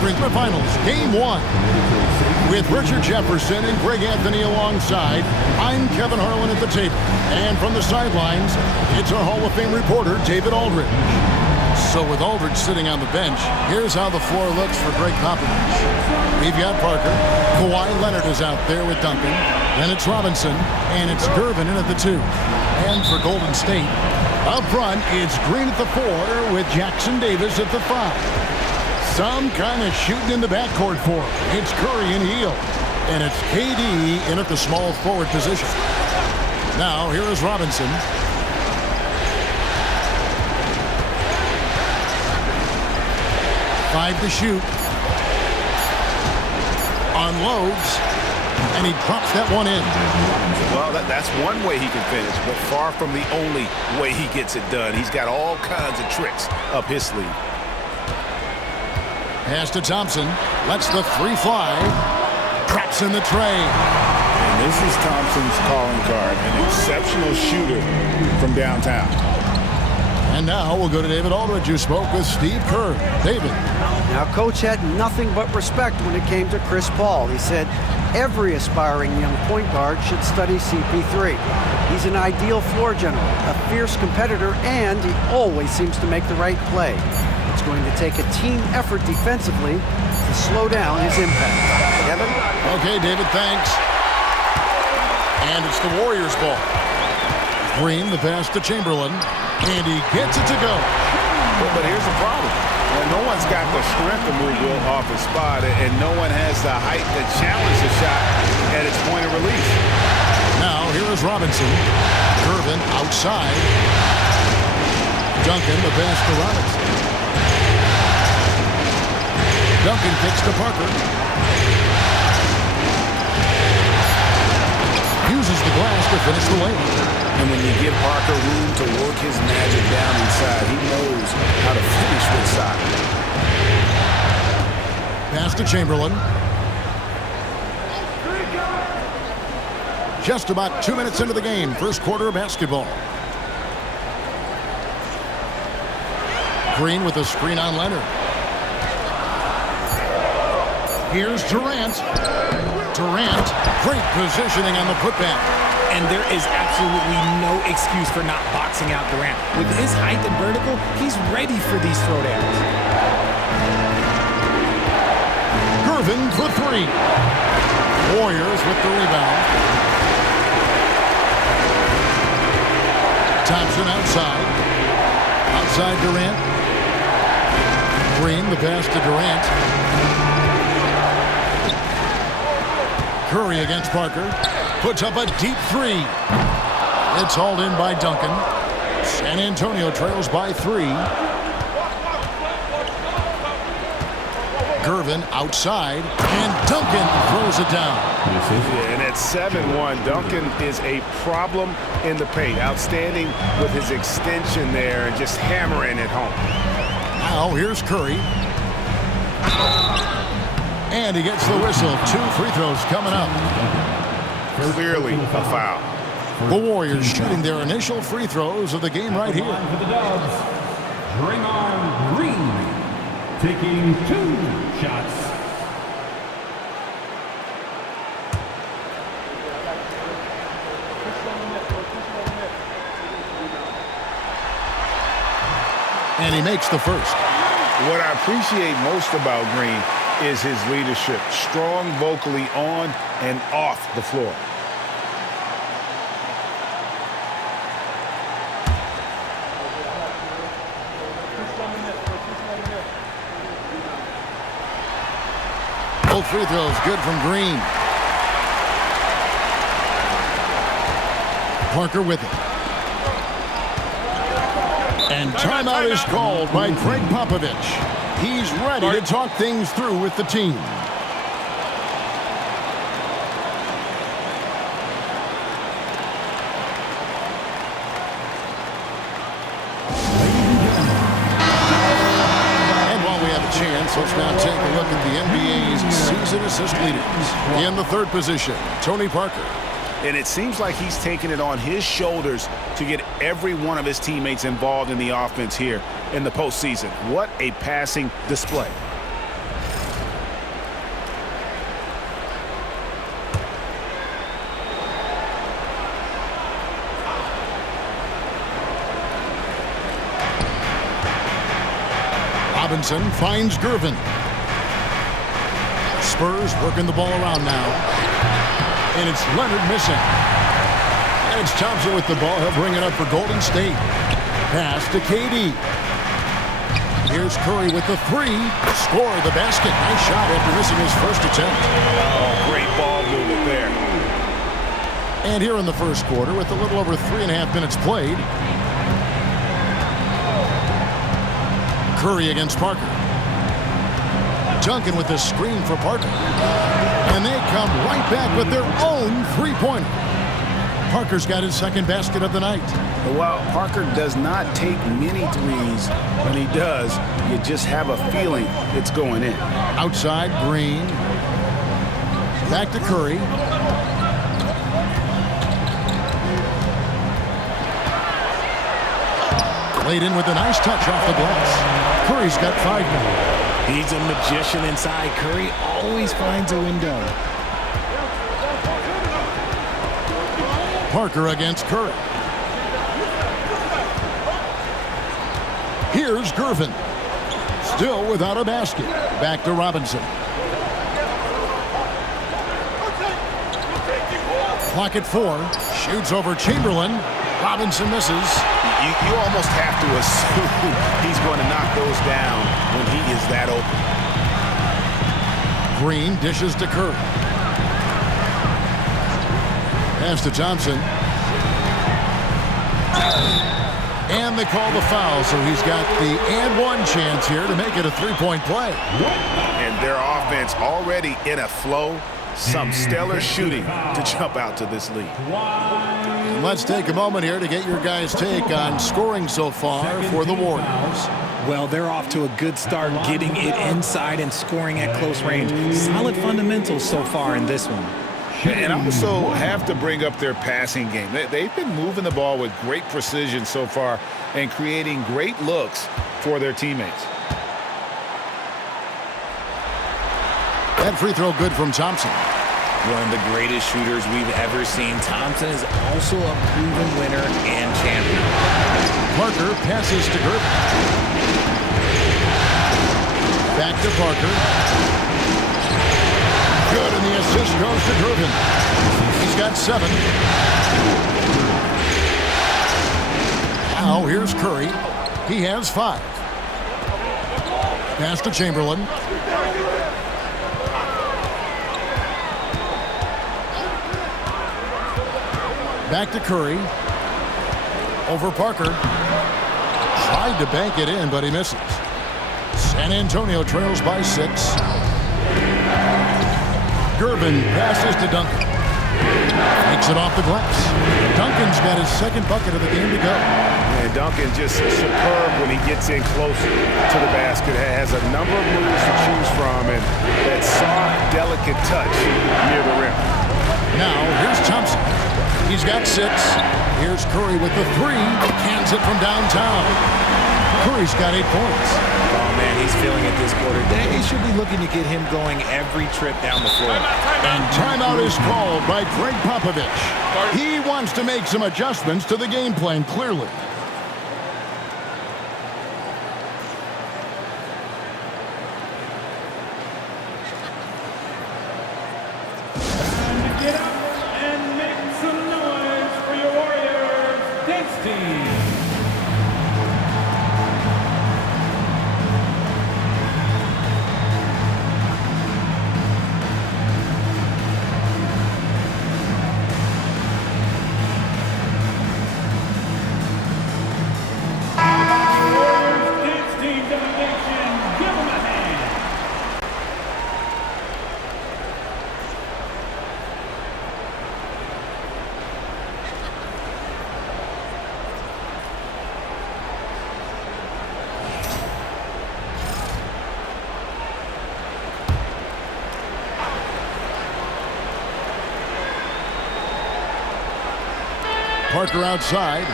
Conference Finals, Game 1. With Richard Jefferson and Greg Anthony alongside, I'm Kevin Harlan at the table. And from the sidelines, it's our Hall of Fame reporter, David Aldridge. So with Aldridge sitting on the bench, here's how the floor looks for Greg Popovich. We've got Parker. Kawhi Leonard is out there with Duncan. Then it's Robinson, and it's Gervin in at the 2. And for Golden State, up front, it's Green at the 4 with Jackson Davis at the 5. Some kind of shooting in the backcourt for him. It's Curry and Hield. And it's KD in at the small forward position. Now, here is Robinson. Five to shoot. Unloads. And he drops that one in. Well, that's one way he can finish, but far from the only way he gets it done. He's got all kinds of tricks up his sleeve. Pass to Thompson. Lets the 3 fly. Traps in the tray. And this is Thompson's calling card. An exceptional shooter from downtown. And now we'll go to David Aldridge, who spoke with Steve Kerr. David. Now, Coach had nothing but respect when it came to Chris Paul. He said every aspiring young point guard should study CP3. He's an ideal floor general, a fierce competitor, and he always seems to make the right play. It's going to take a team effort defensively to slow down his impact. Kevin? Okay, David, thanks. And it's the Warriors' ball. Green, the pass to Chamberlain, and he gets it to go. But here's the problem. No one's got the strength to move Will off his spot, and no one has the height to challenge the shot at its point of release. Now, here is Robinson. Gervin outside. Duncan, the pass to Robinson. Duncan kicks to Parker. Uses the glass to finish the lane. And when you give Parker room to work his magic down inside, he knows how to finish with side. Pass to Chamberlain. Just about 2 minutes into the game, first quarter of basketball. Green with a screen on Leonard. Here's Durant. Durant, great positioning on the putback. And there is absolutely no excuse for not boxing out Durant. With his height and vertical, he's ready for these throwdowns. Gervin for 3. Warriors with the rebound. Thompson outside. Outside Durant. Green, the pass to Durant. Curry against Parker. Puts up a deep 3. It's hauled in by Duncan. San Antonio trails by 3. Gervin outside, and Duncan throws it down. And at 7-1, Duncan is a problem in the paint. Outstanding with his extension there and just hammering it home. Now here's Curry. And he gets the whistle. 2 free throws coming up. Clearly a foul. The Warriors shooting their initial free throws of the game right here. For the Dubs, Draymond Green taking 2 shots. And he makes the first. What I appreciate most about Green is his leadership. Strong vocally on and off the floor. Both free throws good from Green. Parker with it. And timeout is called by Greg Popovich. He's ready to talk things through with the team. And while we have a chance, let's now take a look at the NBA's season assist leaders. In the 3rd position, Tony Parker. And it seems like he's taking it on his shoulders to get every one of his teammates involved in the offense here in the postseason. What a passing display. Robinson finds Gervin. Spurs working the ball around now. And it's Leonard missing. And it's Thompson with the ball. He'll bring it up for Golden State. Pass to KD. Here's Curry with the three. Score the basket. Nice shot after missing his first attempt. Oh, great ball movement there. And here in the first quarter, with a little over 3.5 minutes played, Curry against Parker. Duncan with the screen for Parker. And they come right back with their own three-pointer. Parker's got his second basket of the night. While Parker does not take many threes, when he does, you just have a feeling it's going in. Outside, Green. Back to Curry. Laid in with a nice touch off the glass. Curry's got 5 now. He's a magician inside. Curry always finds a window. Parker against Curry. Here's Gervin. Still without a basket. Back to Robinson. Clock at 4. Shoots over Chamberlain. Robinson misses. You almost have to assume he's going to knock those down when he is that open. Green dishes to Curry. Pass to Thompson. And they call the foul, so he's got the and one chance here to make it a three-point play. And their offense already in a flow. Some stellar shooting to jump out to this lead. And let's take a moment here to get your guys' take on scoring so far for the Warriors. Well, they're off to a good start getting it inside and scoring at close range. Solid fundamentals so far in this one. And I also have to bring up their passing game. They've been moving the ball with great precision so far and creating great looks for their teammates. That free throw good from Thompson. One of the greatest shooters we've ever seen. Thompson is also a proven winner and champion. Parker passes to Gervin. Back to Parker. Good, and the assist goes to Gervin. He's got 7. Now here's Curry. He has 5. Pass to Chamberlain. Back to Curry. Over Parker. Tried to bank it in, but he misses. San Antonio trails by 6. Gervin passes to Duncan. Makes it off the glass. Duncan's got his second bucket of the game to go. And Duncan just superb when he gets in close to the basket. Has a number of moves to choose from, and that soft, delicate touch near the rim. Now, here's Thompson. He's got 6. Here's Curry with the 3. Cans it from downtown. Curry's got 8 points. Oh, man, he's feeling it this quarter. They should be looking to get him going every trip down the floor. And timeout is called by Greg Popovich. He wants to make some adjustments to the game plan, clearly. Get up and make some noise for your Warriors dance team. Warriors dance team delegation, give them a hand. Parker outside.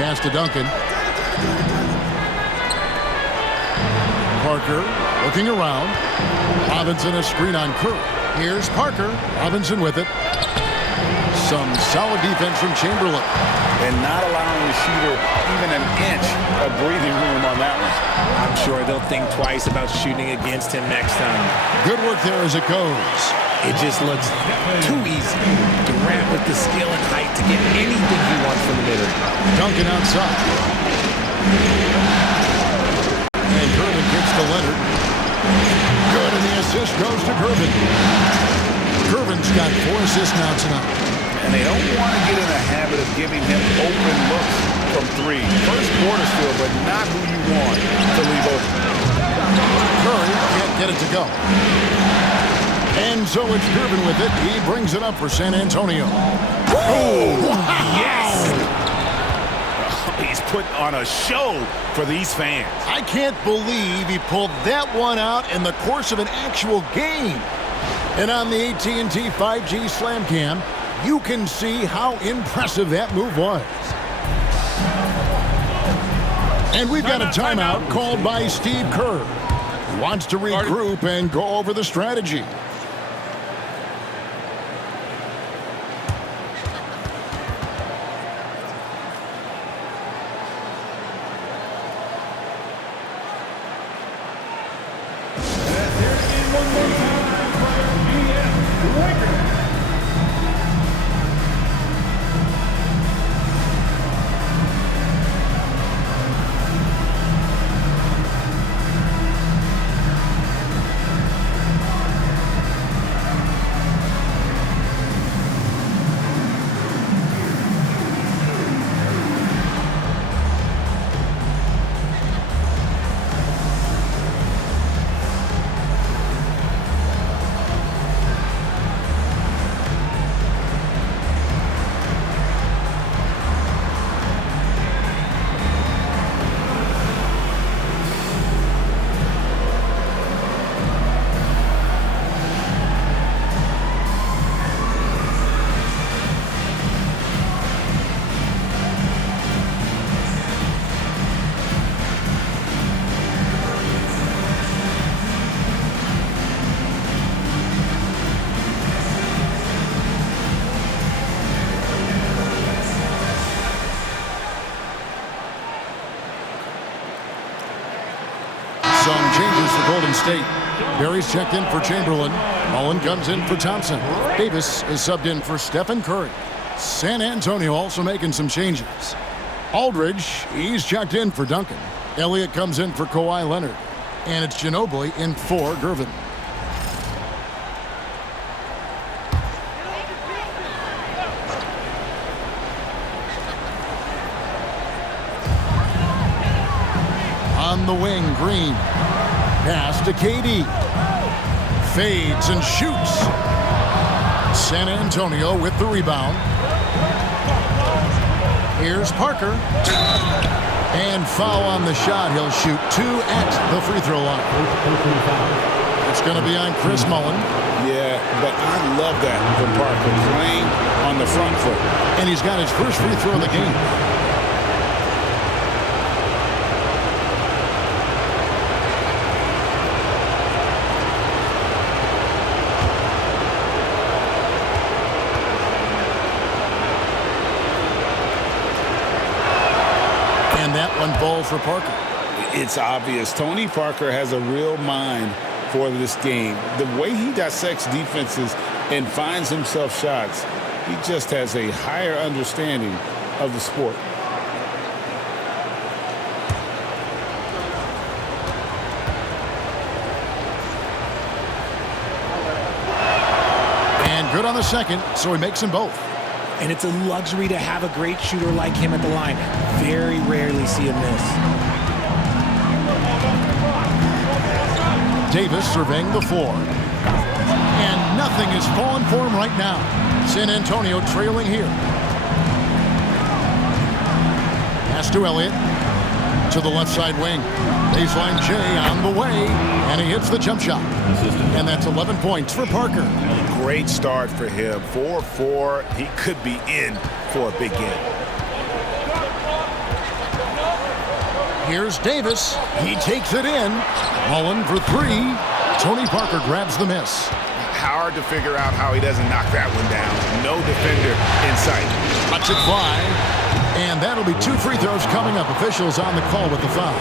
Pass to Duncan. Parker looking around. Robinson a screen on Curry. Here's Parker. Robinson with it. Some solid defense from Chamberlain. and not allowing the shooter even an inch of breathing room on that one. I'm sure they'll think twice about shooting against him next time. Good work there as it goes. It just looks too easy. Durant with the skill and height to get anything he wants from the middle. Duncan outside. And Gervin gets to Leonard. Good, and the assist goes to Gervin. Gervin's got 4 assists now tonight. And they don't want to get in a habit of giving him open looks from 3. First quarter still, but not who you want to leave open. Curry can't get it to go. And so it's Gervin with it. He brings it up for San Antonio. Oh, yes! He's put on a show for these fans. I can't believe he pulled that one out in the course of an actual game. And on the AT&T 5G Slam Cam, you can see how impressive that move was. And we've got a timeout called by Steve Kerr. He wants to regroup and go over the strategy. Some changes for Golden State. Barry's checked in for Chamberlain. Mullen comes in for Thompson. Davis is subbed in for Stephen Curry. San Antonio also making some changes. Aldridge, he's checked in for Duncan. Elliott comes in for Kawhi Leonard. And it's Ginobili in for Gervin. On the wing, Green. Pass to KD. Fades and shoots. San Antonio with the rebound. Here's Parker. And foul on the shot. He'll shoot 2 at the free throw line. It's going to be on Chris Mullen. Yeah, but I love that from Parker, playing on the front foot. And he's got his first free throw of the game. One ball for Parker. It's obvious. Tony Parker has a real mind for this game. The way he dissects defenses and finds himself shots, he just has a higher understanding of the sport. And good on the second, so he makes them both. And it's a luxury to have a great shooter like him at the line. Very rarely see him miss. Davis surveying the floor. And nothing is falling for him right now. San Antonio trailing here. Pass to Elliott. To the left side wing. Baseline J on the way. And he hits the jump shot. And that's 11 points for Parker. Great start for him. 4-4. He could be in for a big game. Here's Davis. He takes it in. Mullen for 3. Tony Parker grabs the miss. Hard to figure out how he doesn't knock that one down. No defender in sight. Lets it fly. And that'll be 2 free throws coming up. Officials on the call with the foul.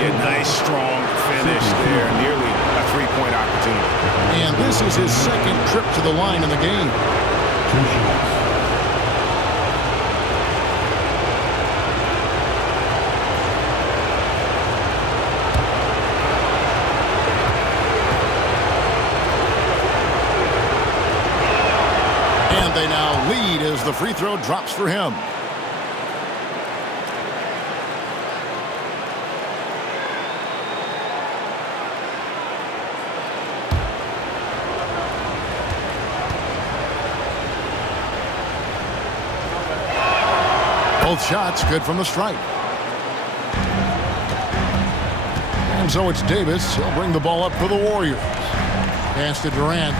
Yeah, nice, strong finish there. Nearly a three-point opportunity. And this is his second trip to the line in the game. 2 shots. And they now lead as the free throw drops for him. Both shots good from the stripe. And so it's Davis. He'll bring the ball up for the Warriors. Pass to Durant.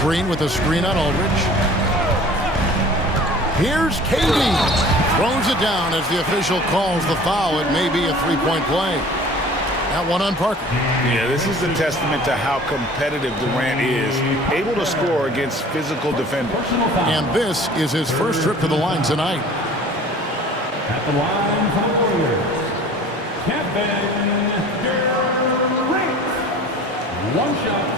Green with a screen on Aldridge. Here's KD. Throws it down as the official calls the foul. It may be a three-point play. That one on Parker. Yeah, this is a testament to how competitive Durant is, able to score against physical defenders. And this is his first trip to the line tonight. At the line for the Warriors, Kevin Durant. 1 shot.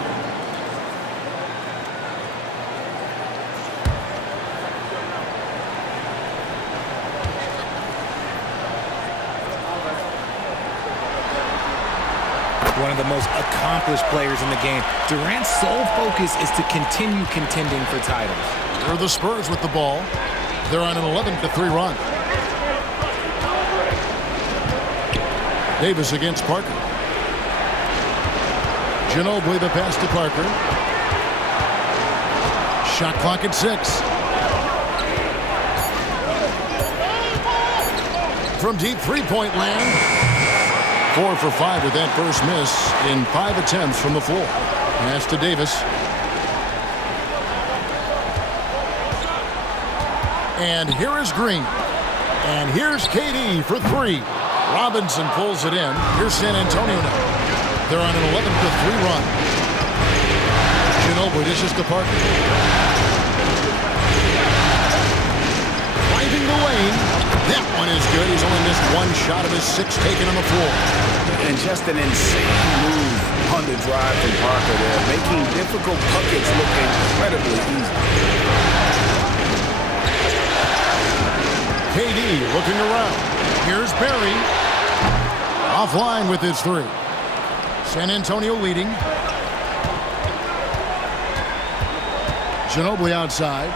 One of the most accomplished players in the game. Durant's sole focus is to continue contending for titles. Here are the Spurs with the ball. They're on an 11-3 run. Davis against Parker. Ginobili the pass to Parker. Shot clock at 6. From deep three-point land. 4 for 5 with that first miss in 5 attempts from the floor. Pass to Davis. And here is Green. And here's KD for 3. Robinson pulls it in. Here's San Antonio now. They're on an 11-3 run. Ginobili dishes to Parker. Driving the lane. That one is good. He's only missed 1 shot of his 6 taken on the floor. And just an insane move on the drive from Parker there, making difficult buckets look incredibly easy. KD looking around. Here's Barry. Offline with his 3. San Antonio leading. Ginobili outside.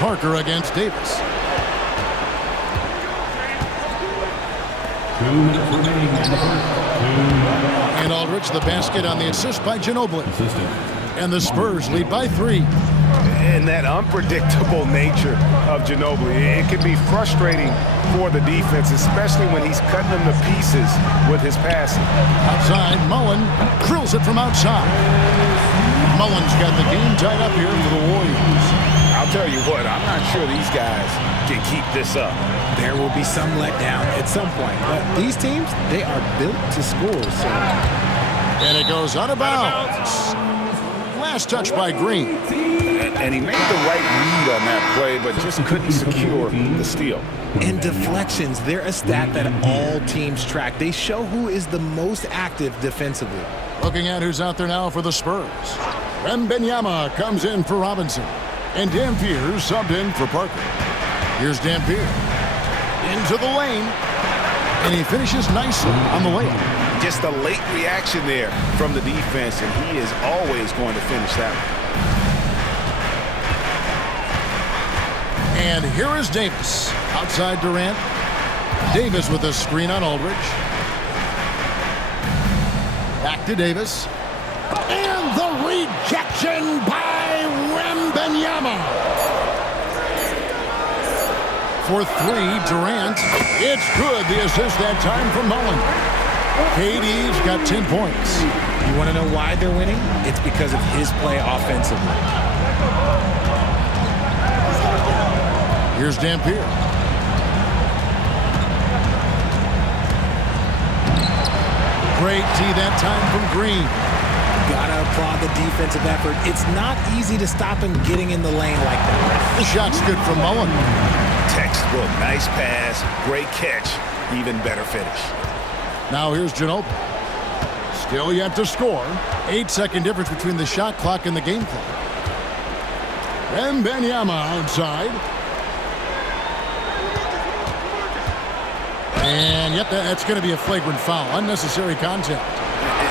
Parker against Davis. 2 minutes remaining in the first. And Aldridge the basket on the assist by Ginobili. Assistant. And the Spurs lead by 3. And that unpredictable nature of Ginobili, it can be frustrating for the defense, especially when he's cutting them to pieces with his passing. Outside, Mullen drills it from outside. Mullen's got the game tied up here for the Warriors. I'll tell you what, I'm not sure these guys can keep this up. There will be some letdown at some point, but these teams, they are built to score. So. And it goes out of bounds. Last touch by Green. And he made the right read on that play, but just couldn't secure the steal. And deflections, they're a stat that all teams track. They show who is the most active defensively. Looking at who's out there now for the Spurs. Wembanyama comes in for Robinson. And Dampier subbed in for Parker. Here's Dampier. Into the lane. And he finishes nicely on the layup. Just a late reaction there from the defense, and he is always going to finish that one. And here is Davis. Outside Durant. Davis with a screen on Aldridge. Back to Davis. And the rejection by Wembanyama. For 3, Durant. It's good. The assist that time from Mullen. KD's got 10 points. You want to know why they're winning? It's because of his play offensively. Here's Dampier. Great D that time from Green. Gotta applaud the defensive effort. It's not easy to stop him getting in the lane like that. The shot's good from Mullen. Textbook, nice pass, great catch, even better finish. Now here's Ginobili. Still yet to score. 8-second difference between the shot clock and the game clock. Wembanyama outside. And yep, that's going to be a flagrant foul. Unnecessary contact.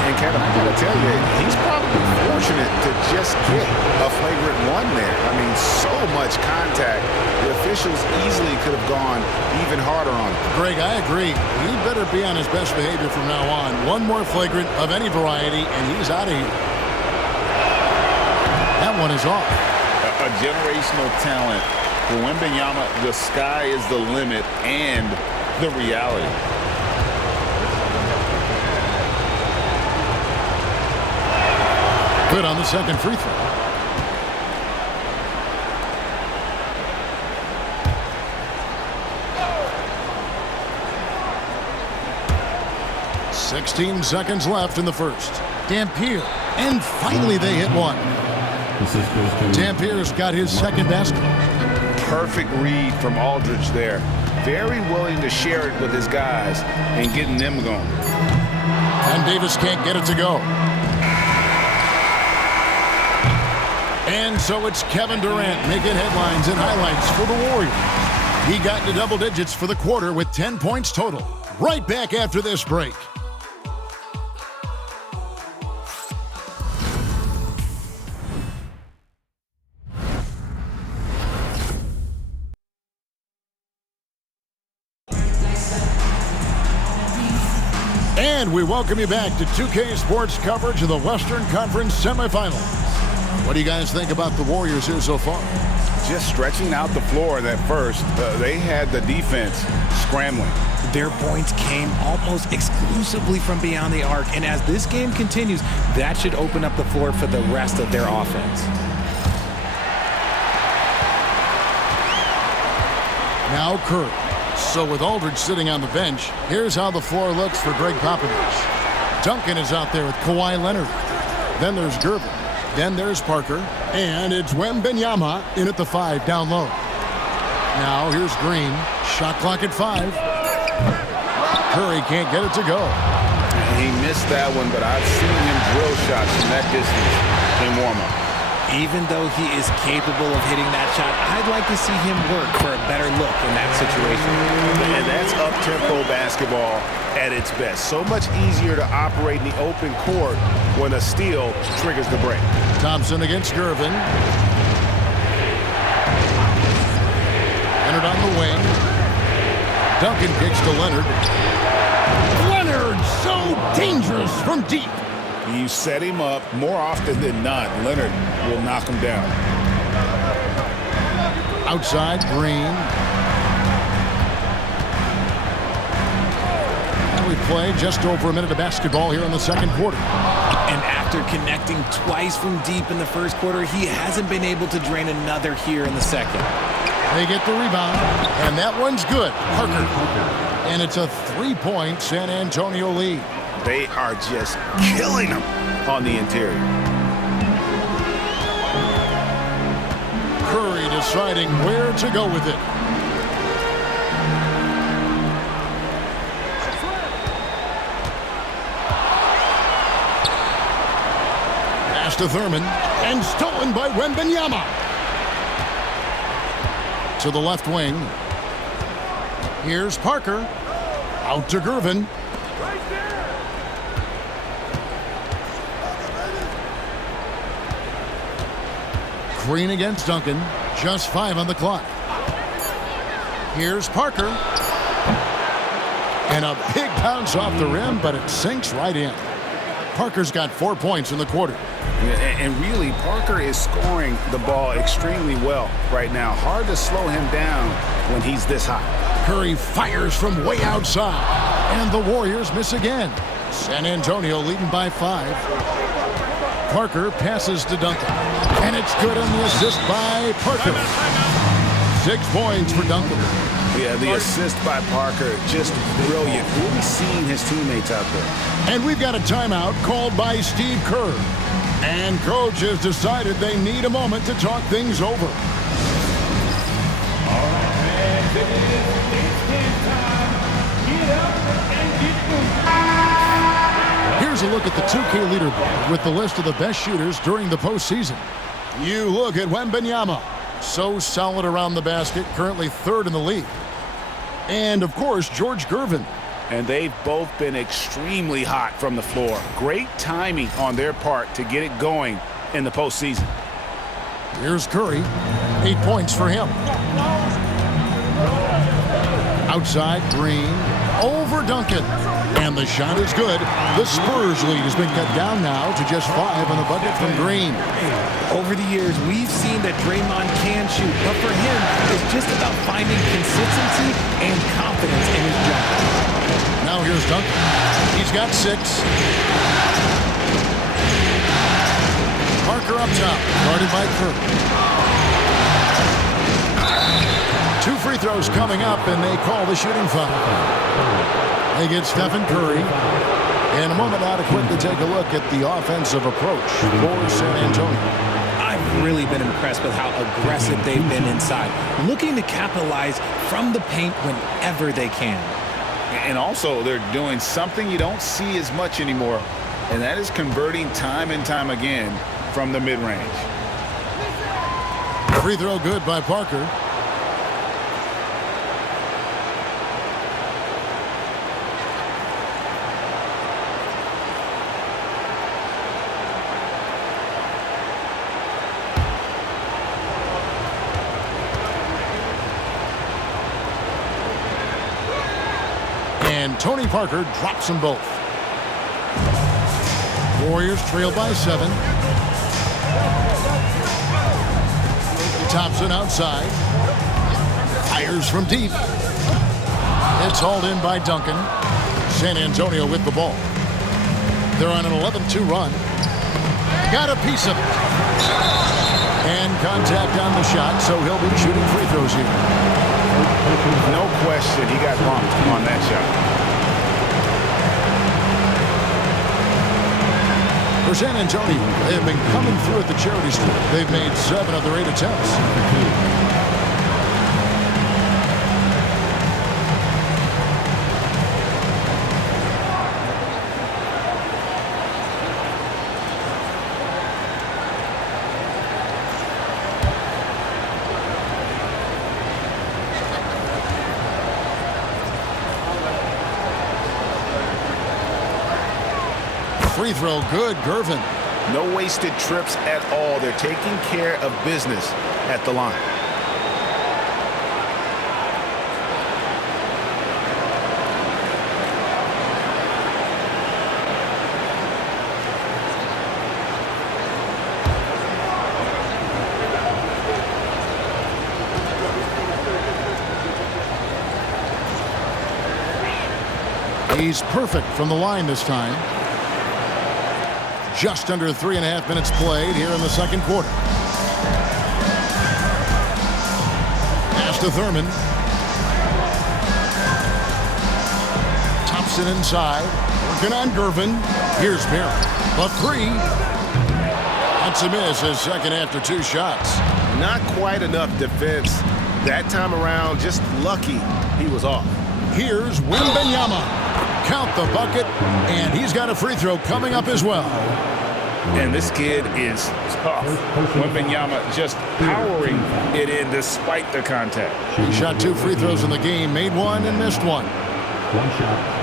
And Kevin, I got to tell you, he's probably fortunate to just get a flagrant one there. I mean, so much contact. The officials easily could have gone even harder on him. Greg, I agree. He better be on his best behavior from now on. One more flagrant of any variety, and he's out of here. That one is off. A generational talent. For Wembanyama, the sky is the limit and the reality. Good on the second free throw. "16 seconds left in the first. Dampier, and finally they hit one. Dampier's got his second basket. Perfect read from Aldridge there. Very willing to share it with his guys and getting them going. And Davis can't get it to go. And so it's Kevin Durant making headlines and highlights for the Warriors. He got into double digits for the quarter with 10 points total. Right back after this break. And we welcome you back to 2K Sports coverage of the Western Conference semifinals. What do you guys think about the Warriors here so far? Just stretching out the floor at first. They had the defense scrambling. Their points came almost exclusively from beyond the arc, and as this game continues, that should open up the floor for the rest of their offense. Now Curry. So with Aldridge sitting on the bench, here's how the floor looks for Greg Popovich. Duncan is out there with Kawhi Leonard. Then there's Gervin. Then there's Parker. And it's Wembanyama in at the 5 down low. Now here's Green. Shot clock at 5. Curry can't get it to go. He missed that one, but I've seen him drill shots from that distance in warm-up. Even though he is capable of hitting that shot, I'd like to see him work for a better look in that situation. And that's up-tempo basketball at its best. So much easier to operate in the open court when a steal triggers the break. Thompson against Gervin. Leonard on the wing. Duncan kicks to Leonard. Leonard, so dangerous from deep. You set him up more often than not. Leonard will knock him down. Outside, Green. And we play just over a minute of basketball here in the second quarter. And after connecting twice from deep in the first quarter, he hasn't been able to drain another here in the second. They get the rebound, and that one's good. Parker. And it's a 3-point San Antonio lead. They are just killing them on the interior. Curry deciding where to go with it. Pass to Thurman, and stolen by Wembanyama. To the left wing. Here's Parker. Out to Gervin. Green against Duncan. Just 5 on the clock. Here's Parker. And a big bounce off the rim, but it sinks right in. Parker's got 4 points in the quarter. And really, Parker is scoring the ball extremely well right now. Hard to slow him down when he's this hot. Curry fires from way outside. And the Warriors miss again. San Antonio leading by 5. Parker passes to Duncan. And it's good on the assist by Parker. 6 points for Duncan. Yeah, the assist by Parker, just brilliant. Really seeing his teammates out there. And we've got a timeout called by Steve Kerr. And coach has decided they need a moment to talk things over. All right, fans, it is game time. Get up and get moving. Here's a look at the 2K leaderboard with the list of the best shooters during the postseason. You look at Wembanyama. So solid around the basket, currently third in the league. And, of course, George Gervin. And they've both been extremely hot from the floor. Great timing on their part to get it going in the postseason. Here's Curry. 8 points for him. Outside, Green. Over Duncan. And the shot is good. The Spurs lead has been cut down now to just 5 on the bucket from Green. Over the years, we've seen that Draymond can shoot, but for him, it's just about finding consistency and confidence in his jump. Now here's Duncan. He's got 6. Parker up top, guarded by Curry. 2 free throws coming up, and they call the shooting foul. They get Stephen Curry. In a moment now to quickly take a look at the offensive approach for San Antonio. I've really been impressed with how aggressive they've been inside, looking to capitalize from the paint whenever they can. And also, they're doing something you don't see as much anymore, and that is converting time and time again from the mid-range. Free throw good by Parker. And Tony Parker drops them both. Warriors trail by 7. Thompson outside. Fires from deep. It's hauled in by Duncan. San Antonio with the ball. They're on an 11-2 run. Got a piece of it. And contact on the shot, so he'll be shooting free throws here. No question, he got bumped on that shot. For San Antonio, they have been coming through at the charity strip. They've made 7 of their 8 attempts. Free throw good, Gervin. No wasted trips at all. They're taking care of business at the line. He's perfect from the line this time. Just under 3.5 minutes played here in the second quarter. Pass to Thurman. Thompson inside. Working on Gervin. Here's Barrett. The 3. That's a miss, his second after 2 shots. Not quite enough defense. That time around, just lucky he was off. Here's Wembanyama. Count the bucket, and he's got a free throw coming up as well. And this kid is tough. Wembanyama just powering it in despite the contact. He shot 2 free throws in the game, made 1 and missed 1. One shot.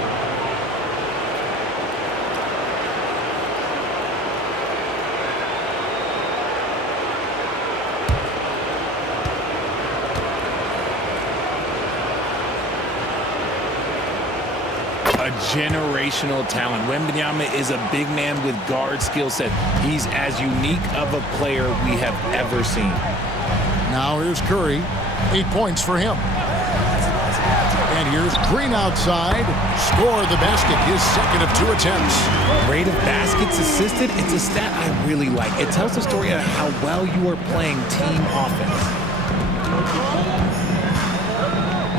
A generational talent. Wembanyama is a big man with guard skill set. He's as unique of a player we have ever seen. Now here's Curry. 8 points for him. And here's Green outside. Score the basket, his second of 2 attempts. Rate of baskets assisted, it's a stat I really like. It tells the story of how well you are playing team offense.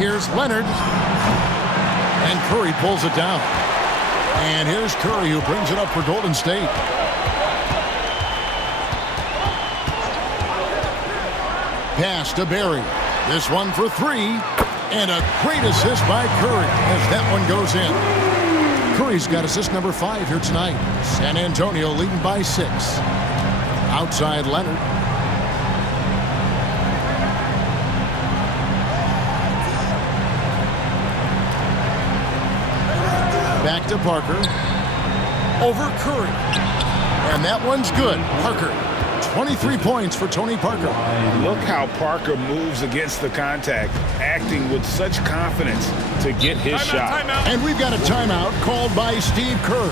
Here's Leonard. And Curry pulls it down. And here's Curry, who brings it up for Golden State. Pass to Barry. This one for three. And a great assist by Curry as that one goes in. Curry's got assist number 5 here tonight. San Antonio leading by 6. Outside Leonard. Back to Parker. Over Curry. And that one's good. Parker. 23 points for Tony Parker. Look how Parker moves against the contact, acting with such confidence to get his shot. And we've got a timeout called by Steve Kerr.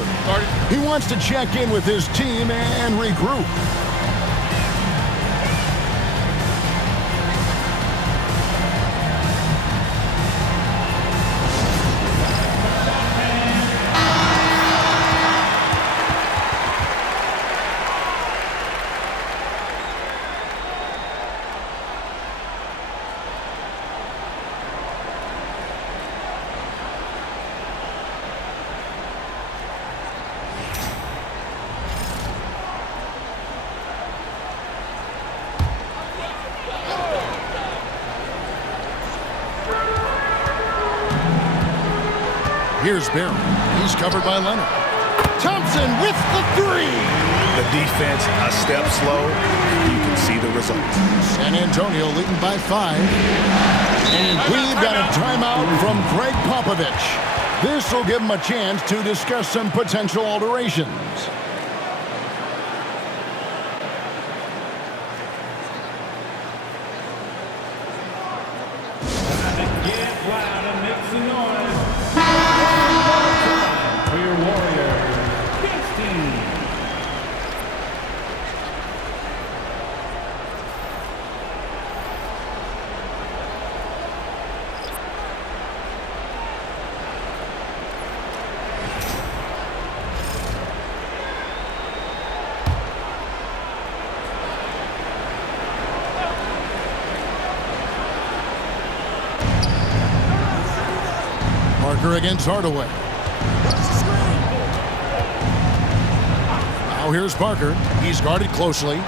He wants to check in with his team and regroup. Here's Barry. He's covered by Leonard. Thompson with the three. The defense a step slow. You can see the results. San Antonio leading by 5. And we've got a timeout from Greg Popovich. This will give him a chance to discuss some potential alterations. Get loud and make some noise. For your Warriors, next team. Parker against Hardaway. Now here's Parker. He's guarded closely.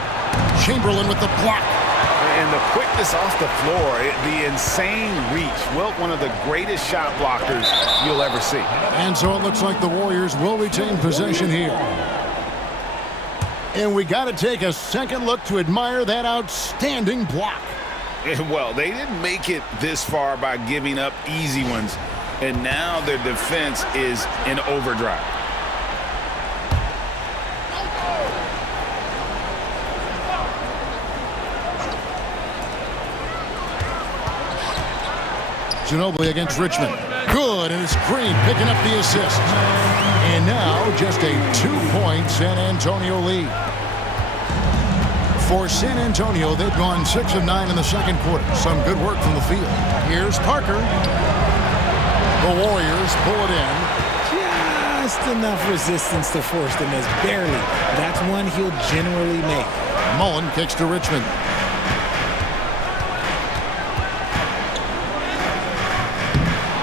Chamberlain with the block. And the quickness off the floor, the insane reach. Wilt, one of the greatest shot blockers you'll ever see. And so it looks like the Warriors will retain possession here. And we got to take a second look to admire that outstanding block. Well, they didn't make it this far by giving up easy ones. And now their defense is in overdrive. Ginobili against Richmond. Good, and it's Green picking up the assist. And now just a 2-point San Antonio lead. For San Antonio, they've gone 6 of 9 in the second quarter. Some good work from the field. Here's Parker. The Warriors pull it in. Just enough resistance to force the miss. Barely. That's one he'll generally make. Mullen kicks to Richmond.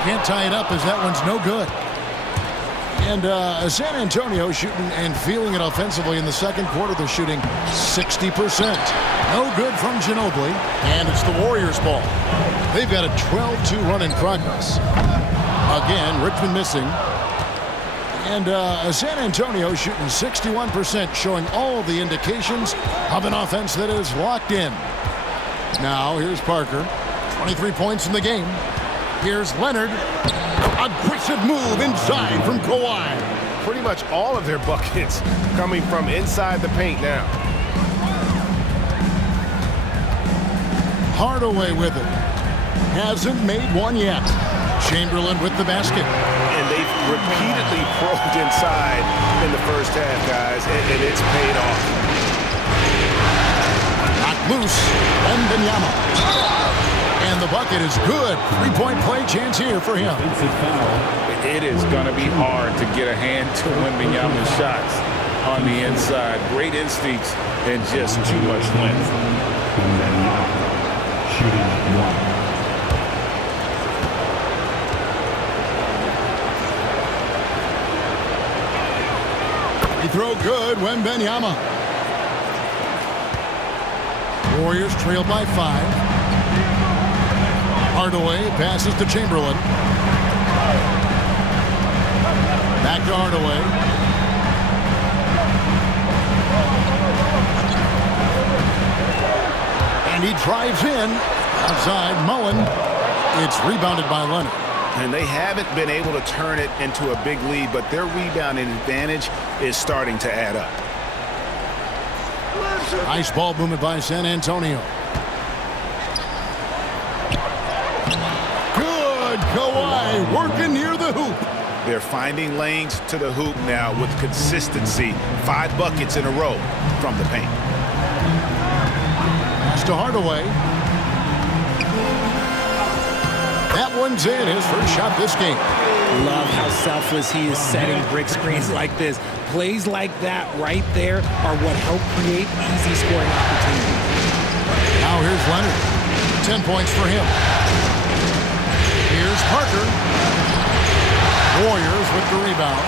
Can't tie it up as that one's no good. And San Antonio shooting and feeling it offensively in the second quarter. They're shooting 60%. No good from Ginobili. And it's the Warriors' ball. They've got a 12-2 run in progress. Again, Richmond missing. And San Antonio shooting 61%, showing all the indications of an offense that is locked in. Now, here's Parker. 23 points in the game. Here's Leonard. Aggressive move inside from Kawhi. Pretty much all of their buckets coming from inside the paint now. Hardaway with it. Hasn't made one yet. Chamberlain with the basket. And they've repeatedly probed inside in the first half, guys, and it's paid off. Knocked loose. And Benyama. And the bucket is good. 3-point play chance here for him. It is going to be hard to get a hand to Wembanyama's shots on the inside. Great instincts and just too much length. Shooting 1. Free throw good, Wembanyama. Warriors trail by 5. Hardaway passes to Chamberlain. Back to Hardaway. And he drives in. Outside, Mullen. It's rebounded by Leonard. And they haven't been able to turn it into a big lead, but their rebounding advantage is starting to add up. Nice ball movement by San Antonio. Good. Kawhi working near the hoop. They're finding lanes to the hoop now with consistency. 5 buckets in a row from the paint. Pass to Hardaway. That one's in. His first shot this game. Love how selfless he is setting brick screens like this. Plays like that right there are what help create easy scoring opportunities. Now here's Leonard. 10 points for him. Here's Parker. Warriors with the rebound.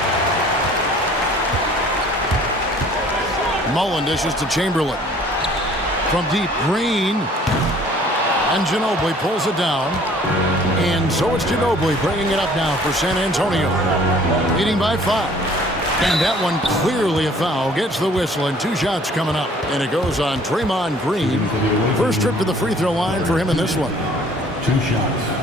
Mullen dishes to Chamberlain. From deep, Green. And Ginobili pulls it down. And so it's Ginobili bringing it up now for San Antonio. Leading by 5. And that one clearly a foul. Gets the whistle and 2 shots coming up. And it goes on Draymond Green. First trip to the free throw line for him in this one. 2 shots.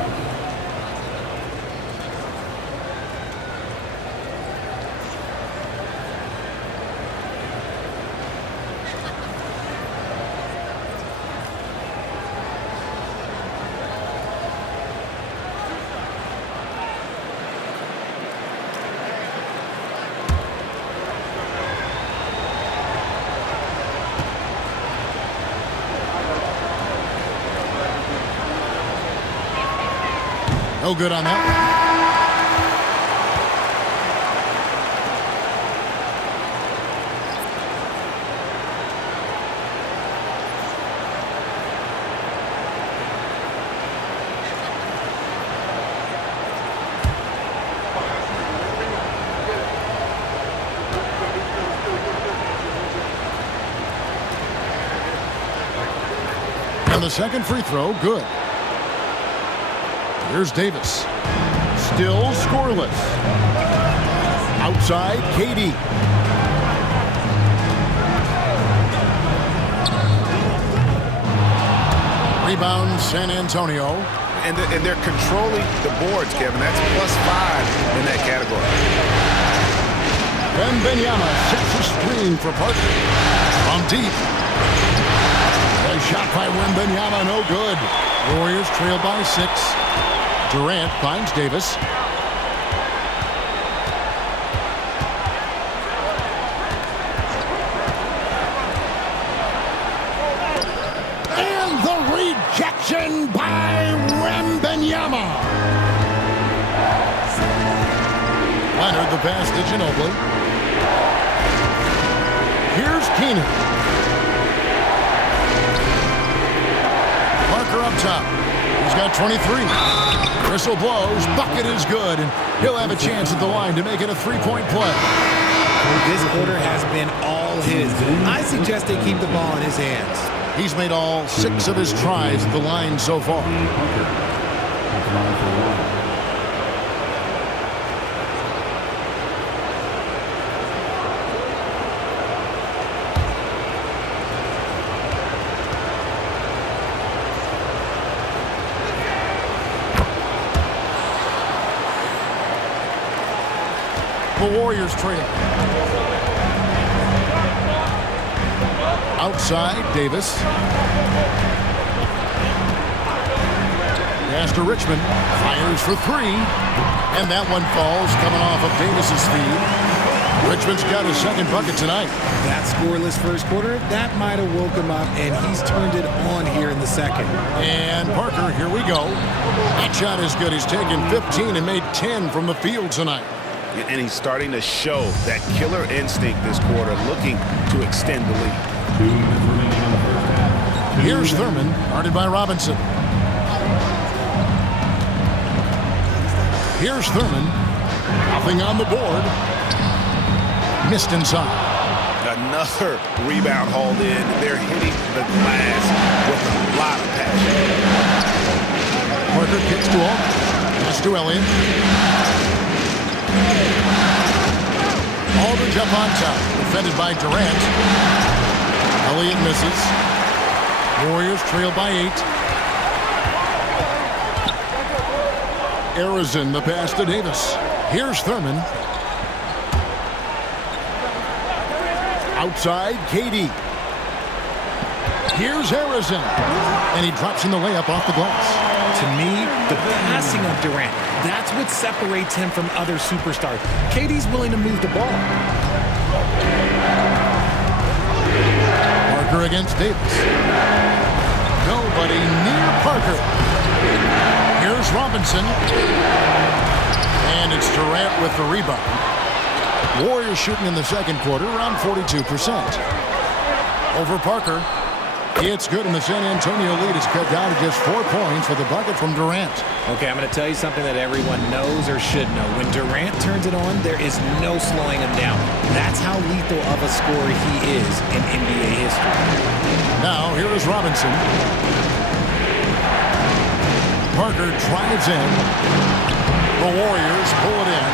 No good on that one. And the second free throw, good. Here's Davis. Still scoreless. Outside, KD. Rebound, San Antonio. And they're controlling the boards, Kevin. That's +5 in that category. Wembanyama sets a screen for Parker. From deep. A shot by Wembanyama, no good. Warriors trail by 6. Durant finds Davis. And the rejection by Wembanyama. Leonard the pass to Ginobili. Here's Keenan. Parker up top. He's got 23. Whistle blows. Bucket is good. And he'll have a chance at the line to make it a 3-point play. This quarter has been all his. I suggest they keep the ball in his hands. He's made all 6 of his tries at the line so far. The Warriors trail. Outside, Davis. Pass to Richmond. Fires for 3. And that one falls coming off of Davis's feed. Richmond's got his second bucket tonight. That scoreless first quarter, that might have woke him up, and he's turned it on here in the second. And Parker, here we go. That shot is good. He's taken 15 and made 10 from the field tonight. And he's starting to show that killer instinct this quarter, looking to extend the lead. Here's Thurman, guarded by Robinson. Here's Thurman. Nothing on the board. Missed inside. Another rebound hauled in. They're hitting the glass with a lot of passion. Parker kicks to Aldridge. Pass to Elliott. Aldridge up on top. Defended by Durant. Elliott misses. Warriors trail by 8. Arizin, the pass to Davis. Here's Thurman. Outside, KD. Here's Arizin. And he drops in the layup off the glass. To me, the passing of Durant, that's what separates him from other superstars. KD's willing to move the ball. Parker against Davis. Nobody near Parker. Here's Robinson. And it's Durant with the rebound. Warriors shooting in the second quarter around 42%. Over Parker. It's good, and the San Antonio lead is cut down to just 4 points with a bucket from Durant. Okay, I'm going to tell you something that everyone knows or should know. When Durant turns it on, there is no slowing him down. That's how lethal of a scorer he is in NBA history. Now, here is Robinson. Parker drives in. The Warriors pull it in.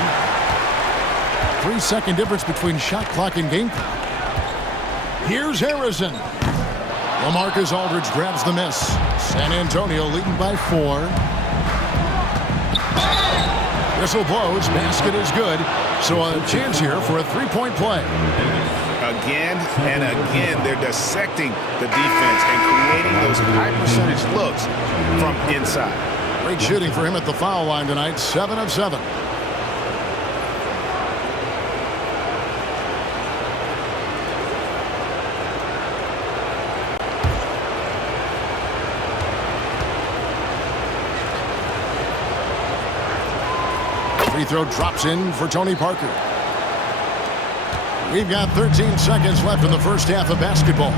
3-second difference between shot clock and game clock. Here's Harrison. LaMarcus Aldridge grabs the miss. San Antonio leading by 4. Whistle blows. Basket is good. So a chance here for a three-point play. Again and again, they're dissecting the defense and creating those high-percentage looks from inside. Great shooting for him at the foul line tonight. 7 of 7. Free throw drops in for Tony Parker. We've got 13 seconds left in the first half of basketball.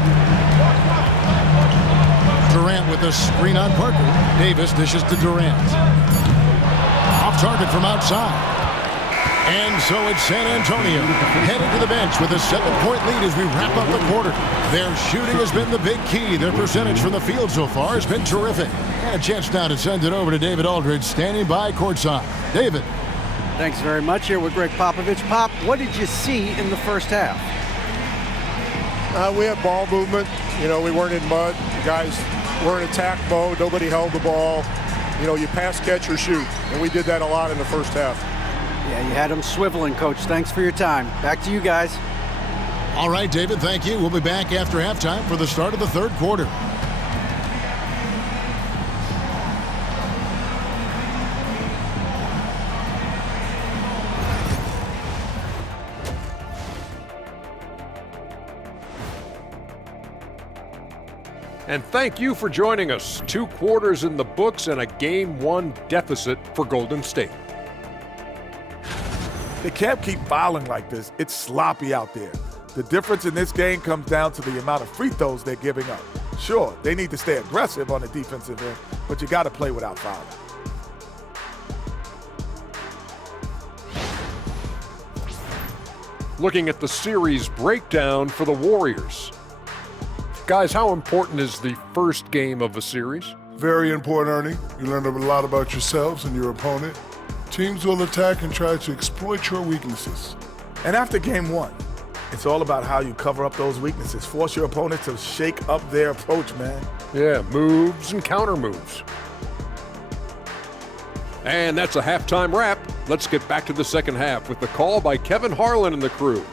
Durant with a screen on Parker. Davis dishes to Durant. Off target from outside. And so it's San Antonio headed to the bench with a 7-point lead as we wrap up the quarter. Their shooting has been the big key. Their percentage from the field so far has been terrific. And a chance now to send it over to David Aldridge standing by courtside. David. Thanks very much. Here with Greg Popovich. Pop, what did you see in the first half? We had ball movement. You know, we weren't in mud. The guys were in attack mode. Nobody held the ball. You know, you pass, catch, or shoot. And we did that a lot in the first half. Yeah, you had them swiveling, Coach. Thanks for your time. Back to you guys. All right, David, thank you. We'll be back after halftime for the start of the third quarter. And thank you for joining us. 2 quarters in the books and a Game 1 deficit for Golden State. They can't keep fouling like this. It's sloppy out there. The difference in this game comes down to the amount of free throws they're giving up. Sure, they need to stay aggressive on the defensive end, but you got to play without fouling. Looking at the series breakdown for the Warriors. Guys, how important is the first game of a series? Very important, Ernie. You learn a lot about yourselves and your opponent. Teams will attack and try to exploit your weaknesses. And after game 1, it's all about how you cover up those weaknesses. Force your opponent to shake up their approach, man. Yeah, moves and counter moves. And that's a halftime wrap. Let's get back to the second half with the call by Kevin Harlan and the crew.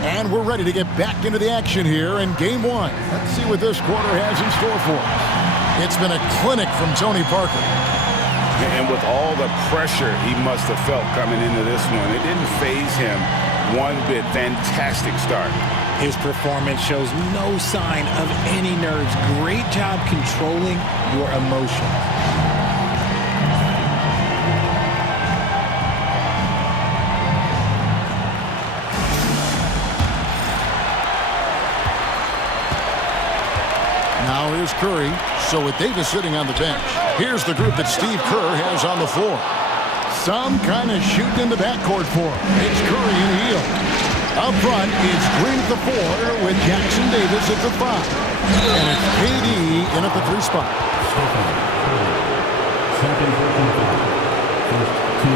And we're ready to get back into the action here in Game 1. Let's see what this quarter has in store for us. It's been a clinic from Tony Parker. And with all the pressure he must have felt coming into this one, it didn't faze him one bit. Fantastic start. His performance shows no sign of any nerves. Great job controlling your emotions. Curry. So with Davis sitting on the bench, here's the group that Steve Kerr has on the floor. Some kind of shooting in the backcourt for him. It's Curry and Hield. Up front, it's Green at the 4 with Jackson Davis at the 5. And it's KD in at the 3 spot.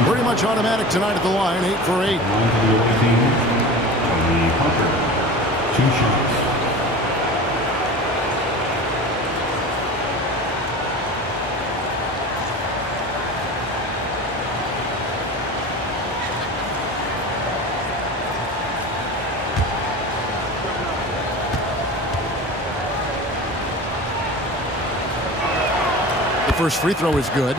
Pretty much automatic tonight at the line, 8 for 8. Two shots. The first free throw is good.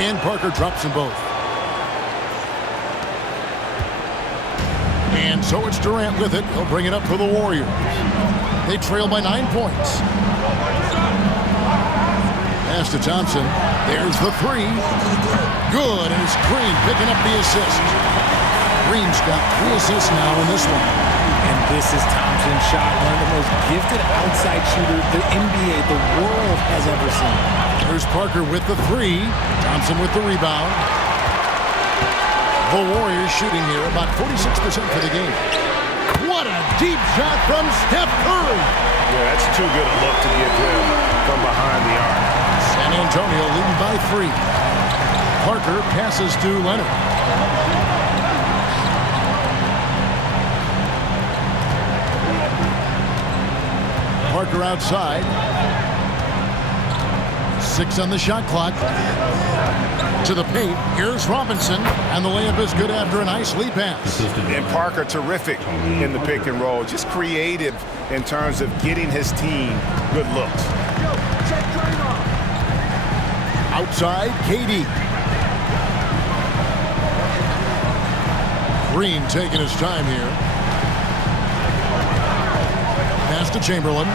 And Parker drops them both. And so it's Durant with it. He'll bring it up for the Warriors. They trail by 9 points. Pass to Thompson. There's the 3. Good, and it's Green picking up the assist. Green's got 3 assists now in this one. And this is Thompson's shot, one of the most gifted outside shooters the NBA, the world has ever seen. There's Parker with the 3. Thompson with the rebound. The Warriors shooting here about 46% for the game. What a deep shot from Steph Curry. Yeah, that's too good a look to give him from behind the arc. San Antonio leading by 3. Parker passes to Leonard. Parker outside. 6 on the shot clock. To the paint. Here's Robinson. And the layup is good after a nice lead pass. And Parker terrific in the pick and roll. Just creative in terms of getting his team good looks. Outside, KD. Green taking his time here. Pass to Chamberlain.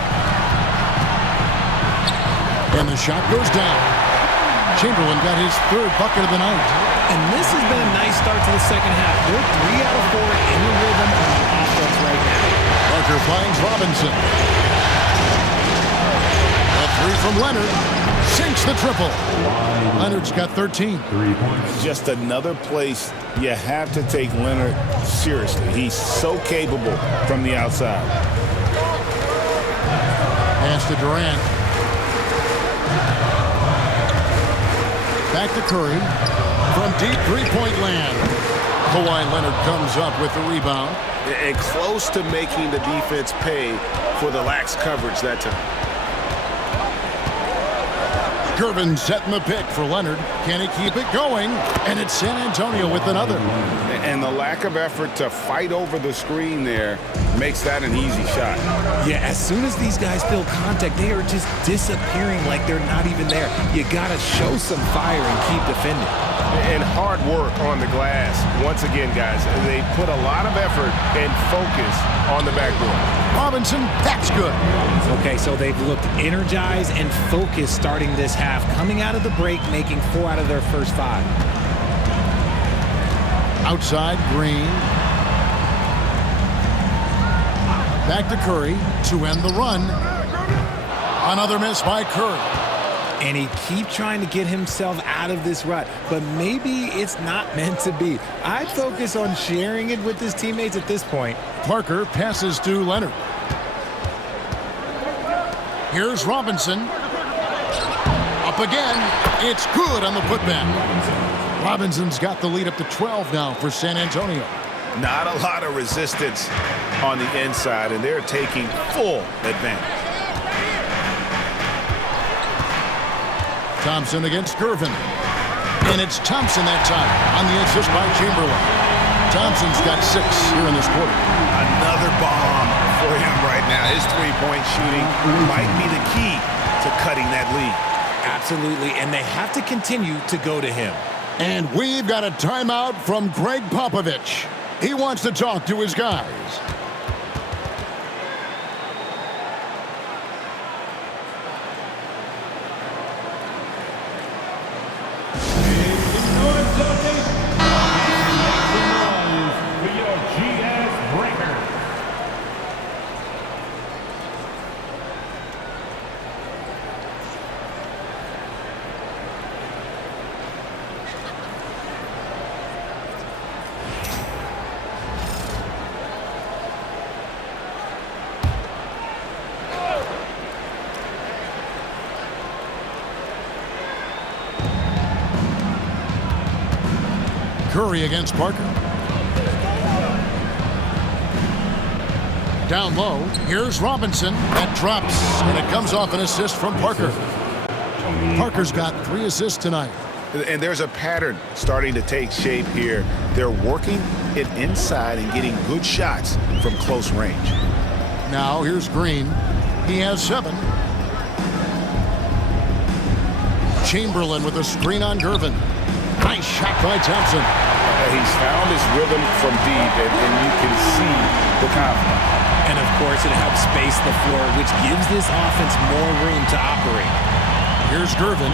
And the shot goes down. Chamberlain got his 3rd bucket of the night. And this has been a nice start to the second half. They're 3 out of 4 in the rhythm on offense right now. Parker finds Robinson. A 3 from Leonard. Sinks the triple. Leonard's got 13. 3 points. Just another place you have to take Leonard seriously. He's so capable from the outside. Pass to Durant. Back to Curry. From deep three-point land. Kawhi Leonard comes up with the rebound. And close to making the defense pay for the lax coverage that time. Gervin setting the pick for Leonard. Can he keep it going? And it's San Antonio with another. And the lack of effort to fight over the screen there makes that an easy shot. Yeah, as soon as these guys feel contact, they are just disappearing like they're not even there. You got to show some fire and keep defending. And hard work on the glass. Once again, guys, they put a lot of effort and focus on the backboard. Robinson, that's good. Okay, so they've looked energized and focused starting this half, coming out of the break, making 4 out of their first 5. Outside, Green. Back to Curry to end the run. Another miss by Curry. And he keeps trying to get himself out of this rut, but maybe it's not meant to be. I'd focus on sharing it with his teammates at this point. Parker passes to Leonard. Here's Robinson. Up again. It's good on the putback. Robinson's got the lead up to 12 now for San Antonio. Not a lot of resistance on the inside, and they're taking full advantage. Thompson against Gervin. And it's Thompson that time on the assist by Chamberlain. Thompson's got 6 here in this quarter. Another bomb for him right now. His three-point shooting might be the key to cutting that lead. Absolutely, and they have to continue to go to him. And we've got a timeout from Greg Popovich. He wants to talk to his guys. Curry against Parker. Down low, here's Robinson. That drops, and it comes off an assist from Parker. Parker's got 3 assists tonight. And there's a pattern starting to take shape here. They're working it inside and getting good shots from close range. Now here's Green. He has 7. Chamberlain with a screen on Gervin. Nice shot by Thompson. He's found his rhythm from deep, and you can see the confidence. And of course, it helps space the floor, which gives this offense more room to operate. Here's Gervin.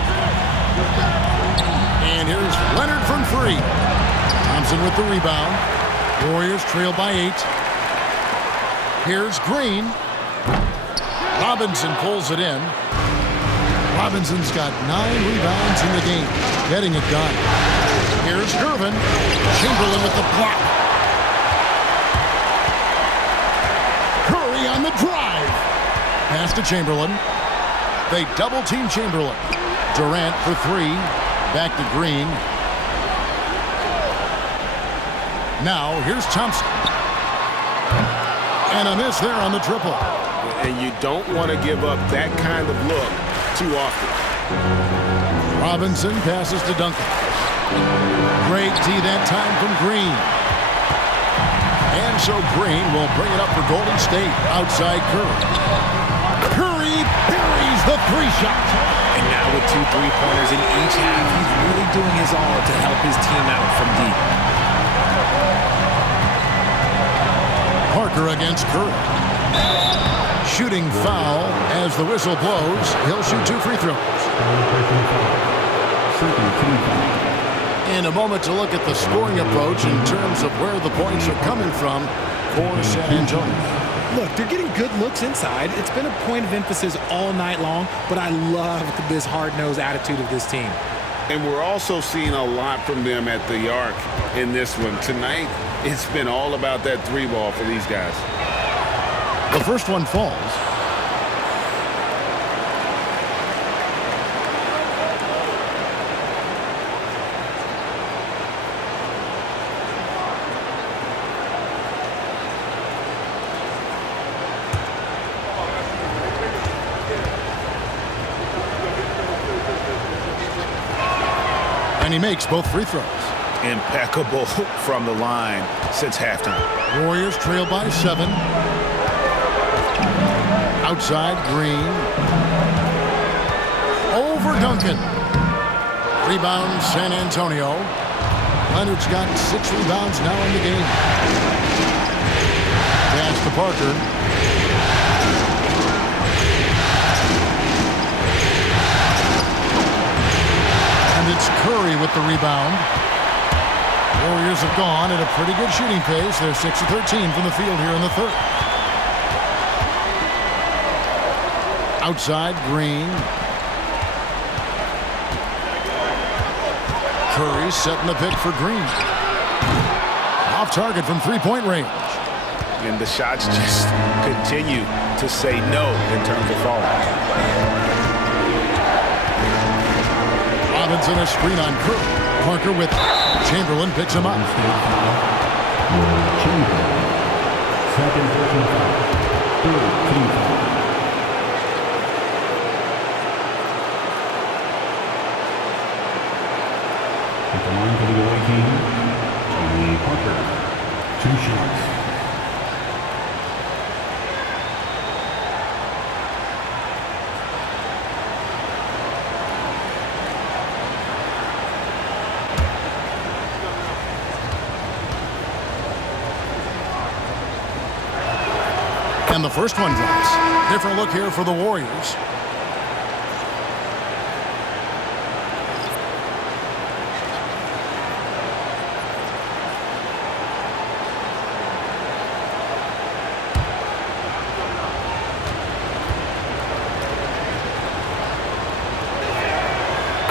And here's Leonard from 3. Thompson with the rebound. Warriors trail by 8. Here's Green. Robinson pulls it in. Robinson's got 9 rebounds in the game, getting it done. Here's Gervin. Chamberlain with the block. Curry on the drive. Pass to Chamberlain. They double-team Chamberlain. Durant for 3. Back to Green. Now, here's Thompson. And a miss there on the triple. And you don't want to give up that kind of look too often. Robinson passes to Duncan. Great D that time from Green. And so Green will bring it up for Golden State outside Curry. Curry buries the 3-shot. And now with 2 3-pointers in each half, he's really doing his all to help his team out from deep. Parker against Curry. Shooting foul as the whistle blows. He'll shoot 2 free throws. In a moment to look at the scoring approach in terms of where the points are coming from for San Antonio. Look, they're getting good looks inside. It's been a point of emphasis all night long, but I love this hard-nosed attitude of this team. And we're also seeing a lot from them at the arc in this one. Tonight, it's been all about that 3-ball for these guys. The first one falls. And he makes both free throws. Impeccable from the line since halftime. Warriors trail by 7. Outside, Green. Over Duncan. Rebound, San Antonio. Leonard's got 6 rebounds now in the game. Pass to Parker. And it's Curry with the rebound. Warriors have gone at a pretty good shooting pace. They're 6 of 13 from the field here in the third. Outside, Green. Curry setting the pick for Green. Off target from 3-point range. And the shots just continue to say no in terms of falling. Robinson a screen on Curry. Parker with Chamberlain picks him up. At the line for the away team, Tony Parker. 2 shots. And the first one drops. Different look here for the Warriors.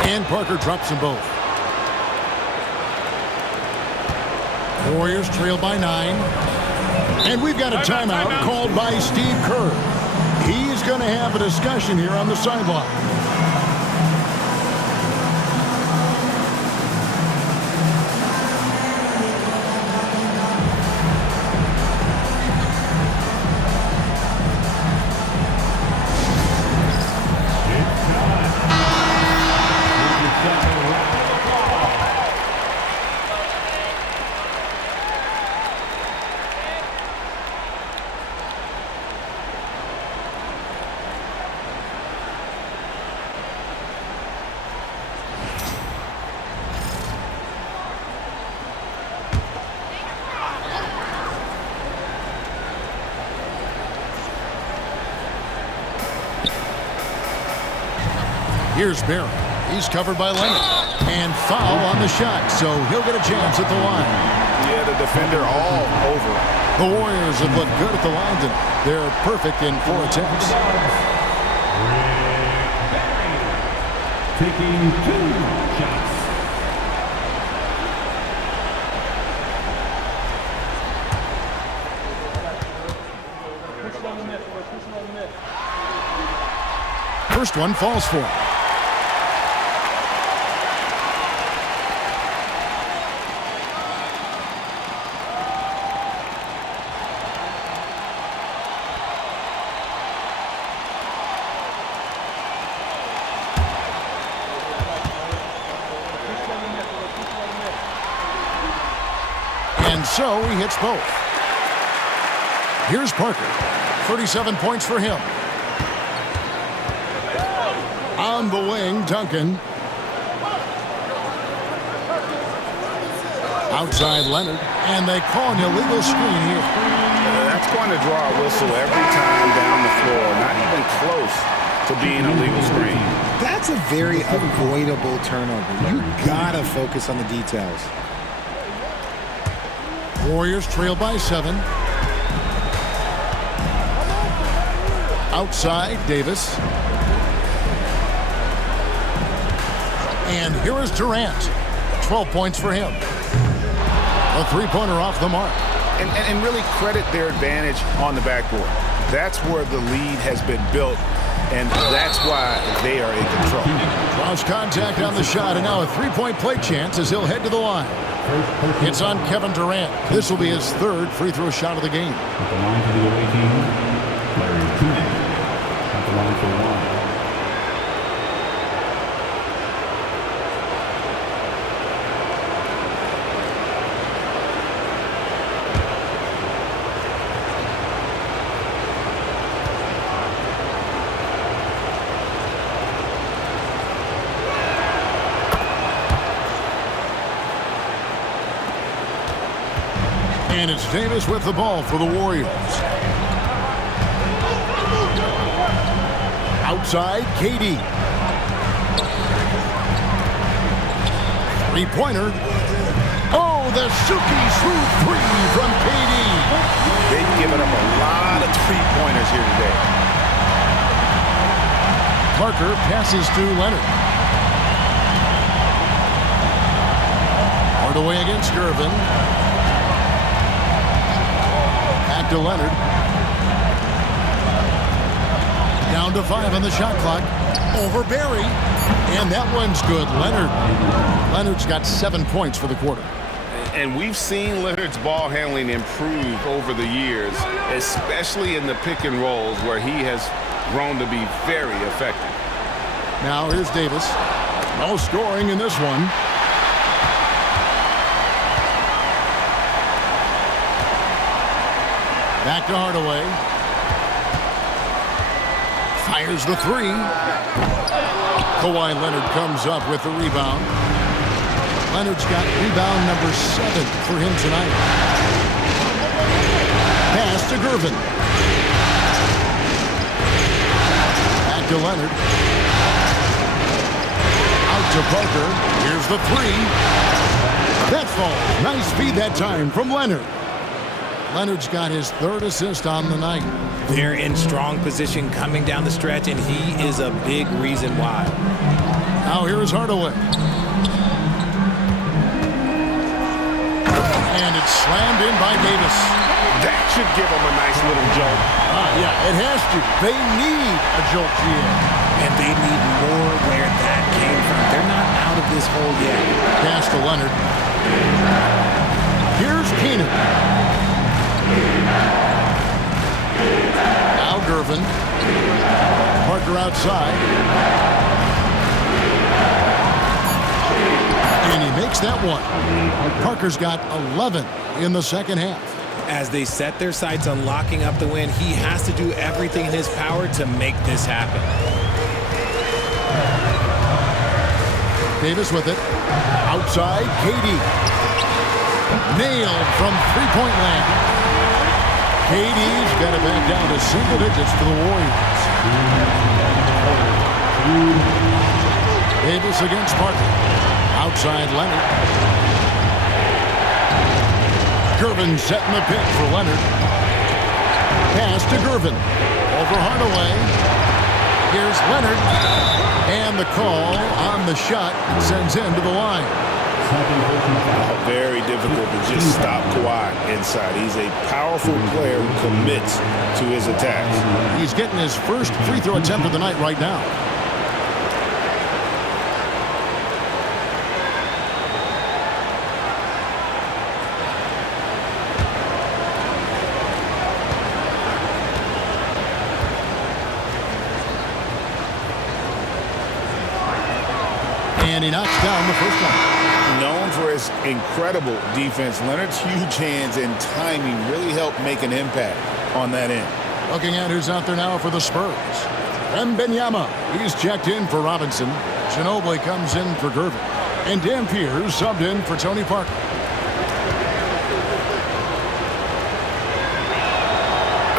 And Parker drops them both. Warriors trail by 9. And we've got a timeout called by Steve Kerr. He's going to have a discussion here on the sideline. Here's Barry. He's covered by Leonard. And foul on the shot, so he'll get a chance at the line. Yeah, the defender all over. The Warriors have looked good at the line tonight. They're perfect in 4 attempts. Taking 2 shots. First one falls for him. And so he hits both. Here's Parker. 37 points for him. On the wing, Duncan. Outside Leonard, and they call an illegal screen here. That's going to draw a whistle every time down the floor. Not even close to being a legal screen. That's a very avoidable turnover. You gotta focus on the details. Warriors trail by 7. Outside, Davis. And here is Durant. 12 points for him. A three-pointer off the mark. And really credit their advantage on the backboard. That's where the lead has been built, and that's why they are in control. Cross contact on the shot, and now a three-point play chance as he'll head to the line. It's on Kevin Durant. This will be his 3rd free throw shot of the game. At the line for the away team, Larry Koenig. At the line for 1. And it's Davis with the ball for the Warriors. Outside, KD. Three-pointer. Oh, the silky smooth 3 from KD. They've given up a lot of three-pointers here today. Parker passes to Leonard. Hardaway against Irvin. Back to Leonard. Down to 5 on the shot clock. Over Barry. And that one's good. Leonard's got 7 points for the quarter. And we've seen Leonard's ball handling improve over the years, especially in the pick and rolls where he has grown to be very effective. Now here's Davis. No scoring in this one. Back to Hardaway. Fires the 3. Kawhi Leonard comes up with the rebound. Leonard's got rebound number 7 for him tonight. Pass to Gervin. Back to Leonard. Out to Parker. Here's the 3. That falls. Nice feed that time from Leonard. Leonard's got his 3rd assist on the night. They're in strong position coming down the stretch, and he is a big reason why. Now here is Hardaway. And it's slammed in by Davis. That should give them a nice little jolt. Yeah, it has to. They need a jolt, GM. And they need more where that came from. They're not out of this hole yet. Pass to Leonard. Here's Keenan. Now Gervin. Parker outside. And he makes that one. Parker's got 11 in the second half. As they set their sights on locking up the win, he has to do everything in his power to make this happen. Davis with it. Outside, KD. Nailed from three-point land. KD's got it back down to single digits for the Warriors. Davis against Parker. Outside Leonard. Gervin setting the pick for Leonard. Pass to Gervin. Over Hardaway. Here's Leonard. And the call on the shot sends him to the line. Very difficult to just stop Kawhi inside. He's a powerful player who commits to his attacks. He's getting his first free throw attempt of the night right now. And he knocks down the first one. Known for his incredible defense, Leonard's huge hands and timing really helped make an impact on that end. Looking at who's out there now for the Spurs. Wembanyama, he's checked in for Robinson. Ginobili comes in for Gervin. And Dampier subbed in for Tony Parker.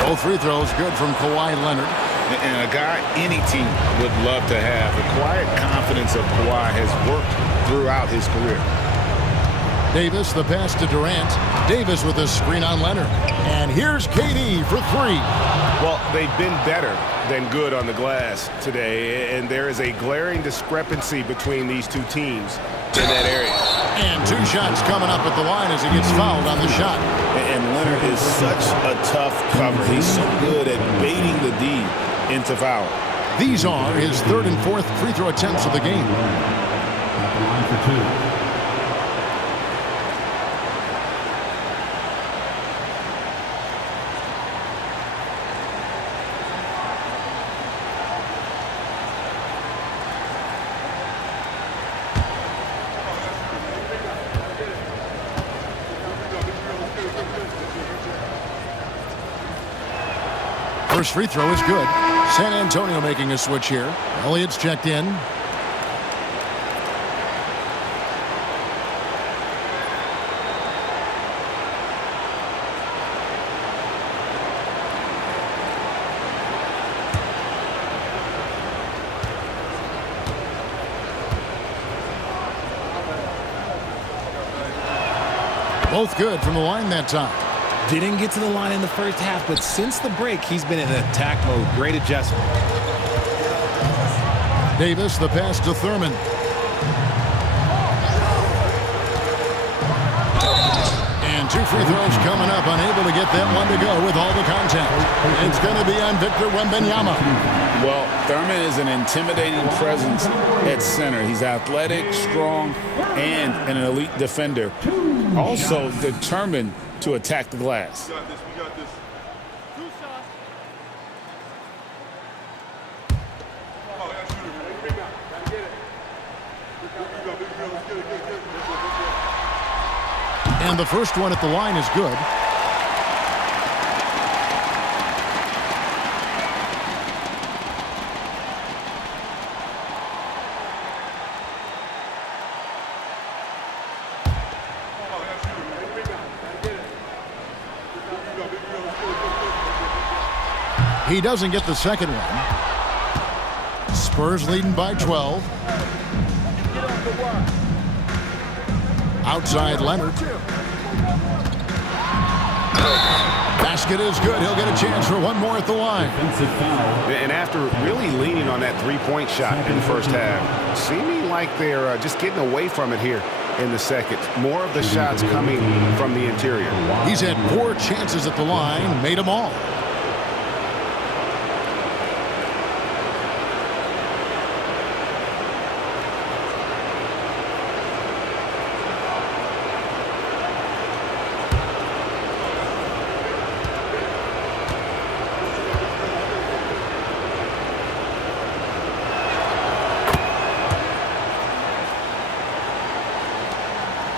Both free throws good from Kawhi Leonard. And a guy any team would love to have. The quiet confidence of Kawhi has worked throughout his career. Davis, the pass to Durant. Davis with a screen on Leonard. And here's KD for three. Well, they've been better than good on the glass today, and there is a glaring discrepancy between these two teams in that area. And two shots coming up at the line as he gets fouled on the shot. And Leonard is such a tough cover. He's so good at baiting the D into foul. These are his third and fourth free throw attempts of the game. At the line for two. First free throw is good. San Antonio making a switch here. Elliott's checked in. Both good from the line that time. Didn't get to the line in the first half, but since the break, he's been in attack mode. Great adjustment. Davis, the pass to Thurman. And two free throws coming up, unable to get that one to go with all the contact. It's going to be on Victor Wembanyama. Well, Thurman is an intimidating presence at center. He's athletic, strong, and an elite defender. Also determined to attack the glass. And the first one at the line is good. He doesn't get the second one. Spurs leading by 12. Outside Leonard. Basket is good. He'll get a chance for one more at the line. And after really leaning on that three-point shot in the first half, seeming like they're just getting away from it here in the second. More of the shots coming from the interior. He's had 4 chances at the line, made them all.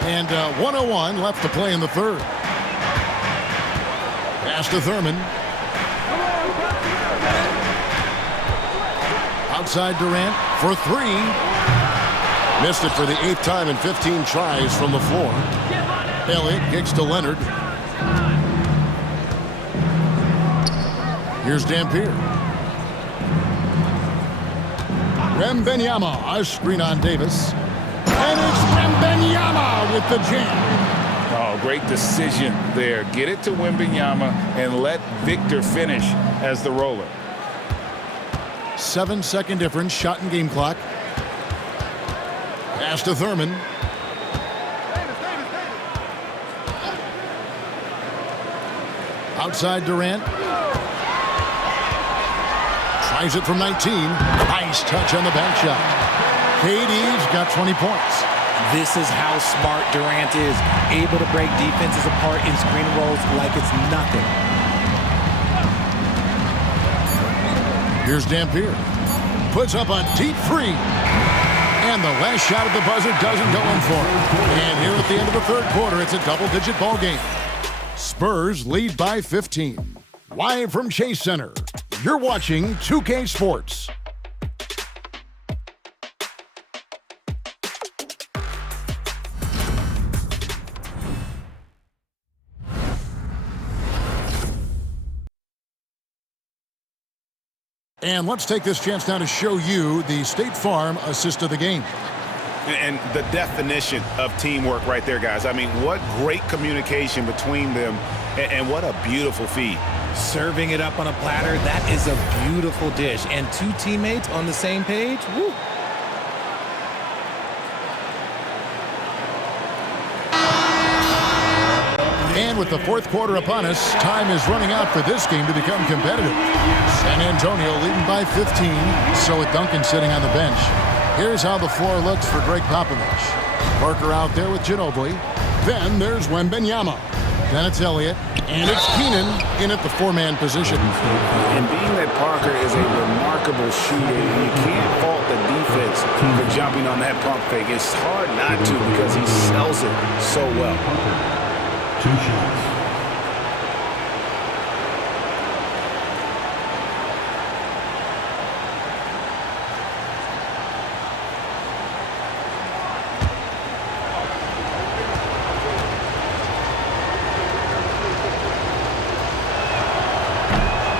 And 1:01 left to play in the third. Pass to Thurman. Outside Durant for 3. Missed it for the 8th time in 15 tries from the floor. Elliott kicks to Leonard. Here's Dampier. Wembanyama, a screen on Davis. And it's Wembanyama with the jam. Oh, great decision there. Get it to Wembanyama and let Victor finish as the roller. 7-second difference, shot and game clock. Pass to Thurman. Outside Durant. Tries it from 19. Nice touch on the back shot. KD's got 20 points. This is how smart Durant is, able to break defenses apart in screen rolls like it's nothing. Here's Dampier. Puts up a deep three. And the last shot at the buzzer doesn't go in for him. And here at the end of the third quarter, it's a double-digit ball game. Spurs lead by 15. Live from Chase Center, you're watching 2K Sports. And let's take this chance now to show you the State Farm assist of the game. And the definition of teamwork right there, guys. I mean, what great communication between them, and what a beautiful feed. Serving it up on a platter, that is a beautiful dish. And two teammates on the same page, woo. And with the fourth quarter upon us, time is running out for this game to become competitive. San Antonio leading by 15, so with Duncan sitting on the bench. Here's how the floor looks for Greg Popovich. Parker out there with Ginobili. Then there's Wembanyama. Then it's Elliott. And it's Keenan in at the four-man position. And being that Parker is a remarkable shooter, you can't fault the defense for jumping on that pump fake. It's hard not to because he sells it so well. 2 shots.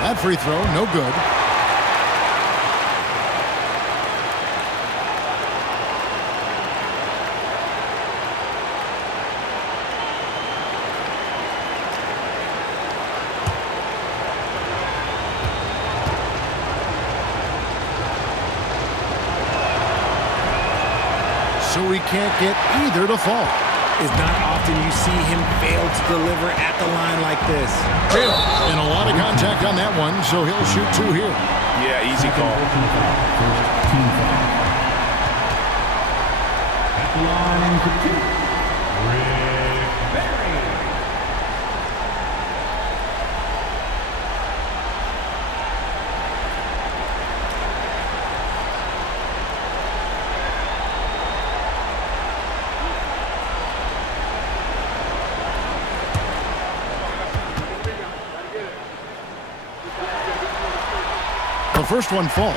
That free throw, no good. So we can't get either to fall. It's not often you see him fail to deliver at the line like this. And a lot of contact on that one, so he'll shoot 2 here. Yeah, easy call. Team foul. At the line for 2. Rick Barry. The first one falls.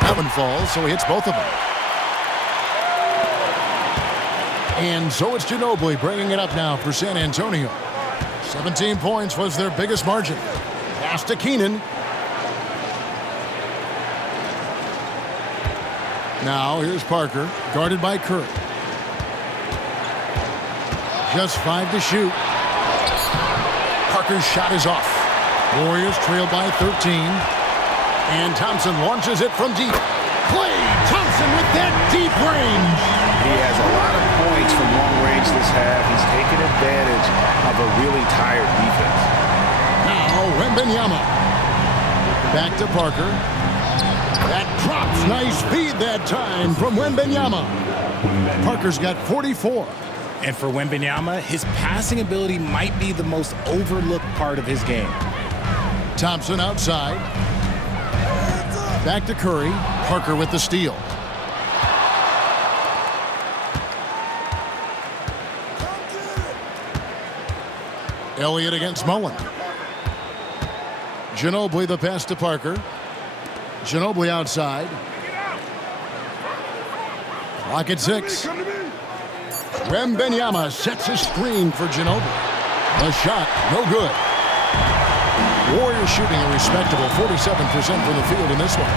That one falls, so he hits both of them. And so it's Ginobili bringing it up now for San Antonio. 17 points was their biggest margin. Pass to Keenan. Now here's Parker, guarded by Curry. Just 5 to shoot. Parker's shot is off. Warriors trail by 13. And Thompson launches it from deep. Klay Thompson with that deep range. He has a lot of points from long range this half. He's taken advantage of a really tired defense. Now Wembanyama. Back to Parker. That drops. Nice feed that time from Wembanyama. Parker's got 44. And for Wembanyama, his passing ability might be the most overlooked part of his game. Thompson outside. Back to Curry. Parker with the steal. Elliott against Mullen. Ginobili the pass to Parker. Ginobili outside. Clock at 6. Wembanyama sets a screen for Ginobili. The shot, no good. Warriors shooting a respectable 47% from the field in this one.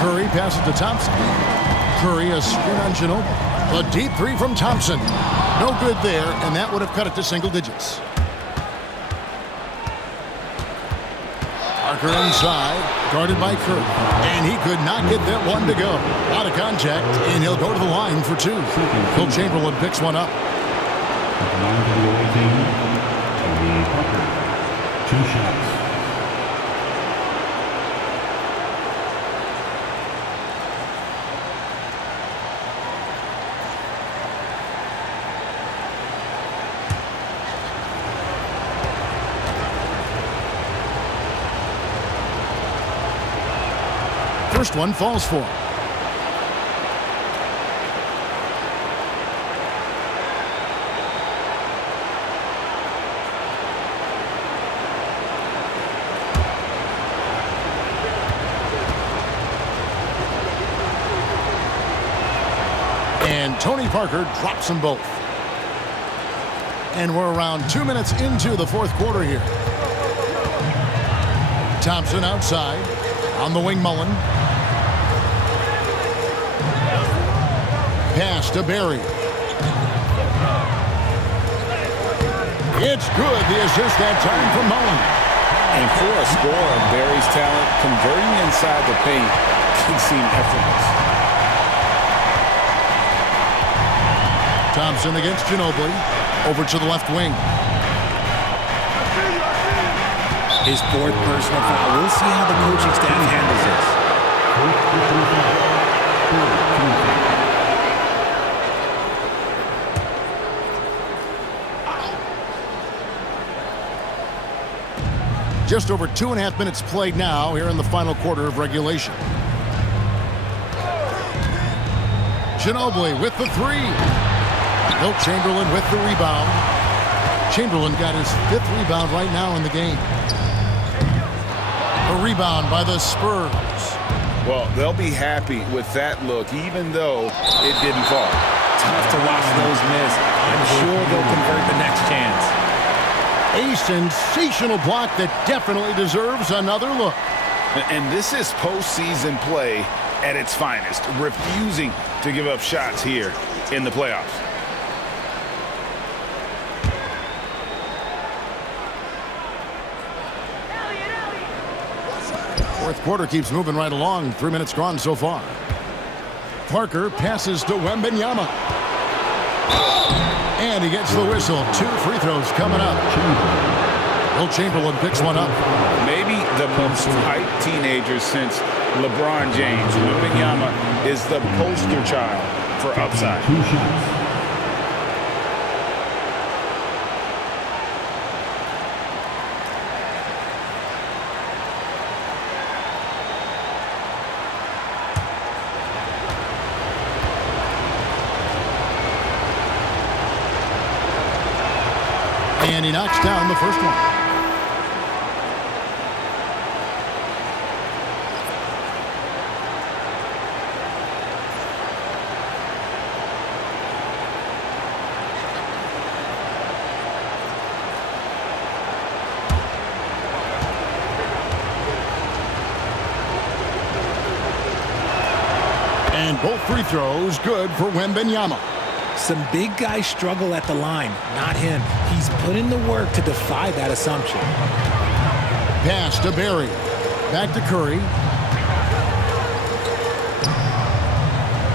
Curry passes to Thompson. Curry a screen on Ginobili. A deep three from Thompson. No good there, and that would have cut it to single digits. Parker inside, guarded by Curry. And he could not get that one to go. Out of contact, and he'll go to the line for 2. Will Chamberlain picks one up. At the line for the away team, Tony Parker. 2 shots. First one falls for him. And Tony Parker drops them both. And we're around 2 minutes into the fourth quarter here. Thompson outside. On the wing, Mullen. Pass to Barry. It's good. The assist that time from Mullen. And for a scorer of Barry's talent, converting inside the paint can seem effortless. Thompson against Ginobili. Over to the left wing. His 4th personal foul. We'll see how the coaching staff handles this. Just over 2.5 minutes played now here in the final quarter of regulation. Ginobili with the 3. Wilt Chamberlain with the rebound. Chamberlain got his 5th rebound right now in the game. A rebound by the Spurs. Well, they'll be happy with that look, even though it didn't fall. Tough to watch those miss. I'm sure they'll convert the next chance. A sensational block that definitely deserves another look. And this is postseason play at its finest, refusing to give up shots here in the playoffs. Fourth quarter keeps moving right along. 3 minutes gone so far. Parker passes to Wembanyama. And he gets the whistle. 2 free throws coming up. Wilt Chamberlain picks one up. Maybe the most hyped teenager since LeBron James. Wembanyama is the poster child for upside. 2 shots. And he knocks down the first one. And both free throws good for Wembanyama. Some big guys struggle at the line, not him. He's put in the work to defy that assumption. Pass to Barry. Back to Curry.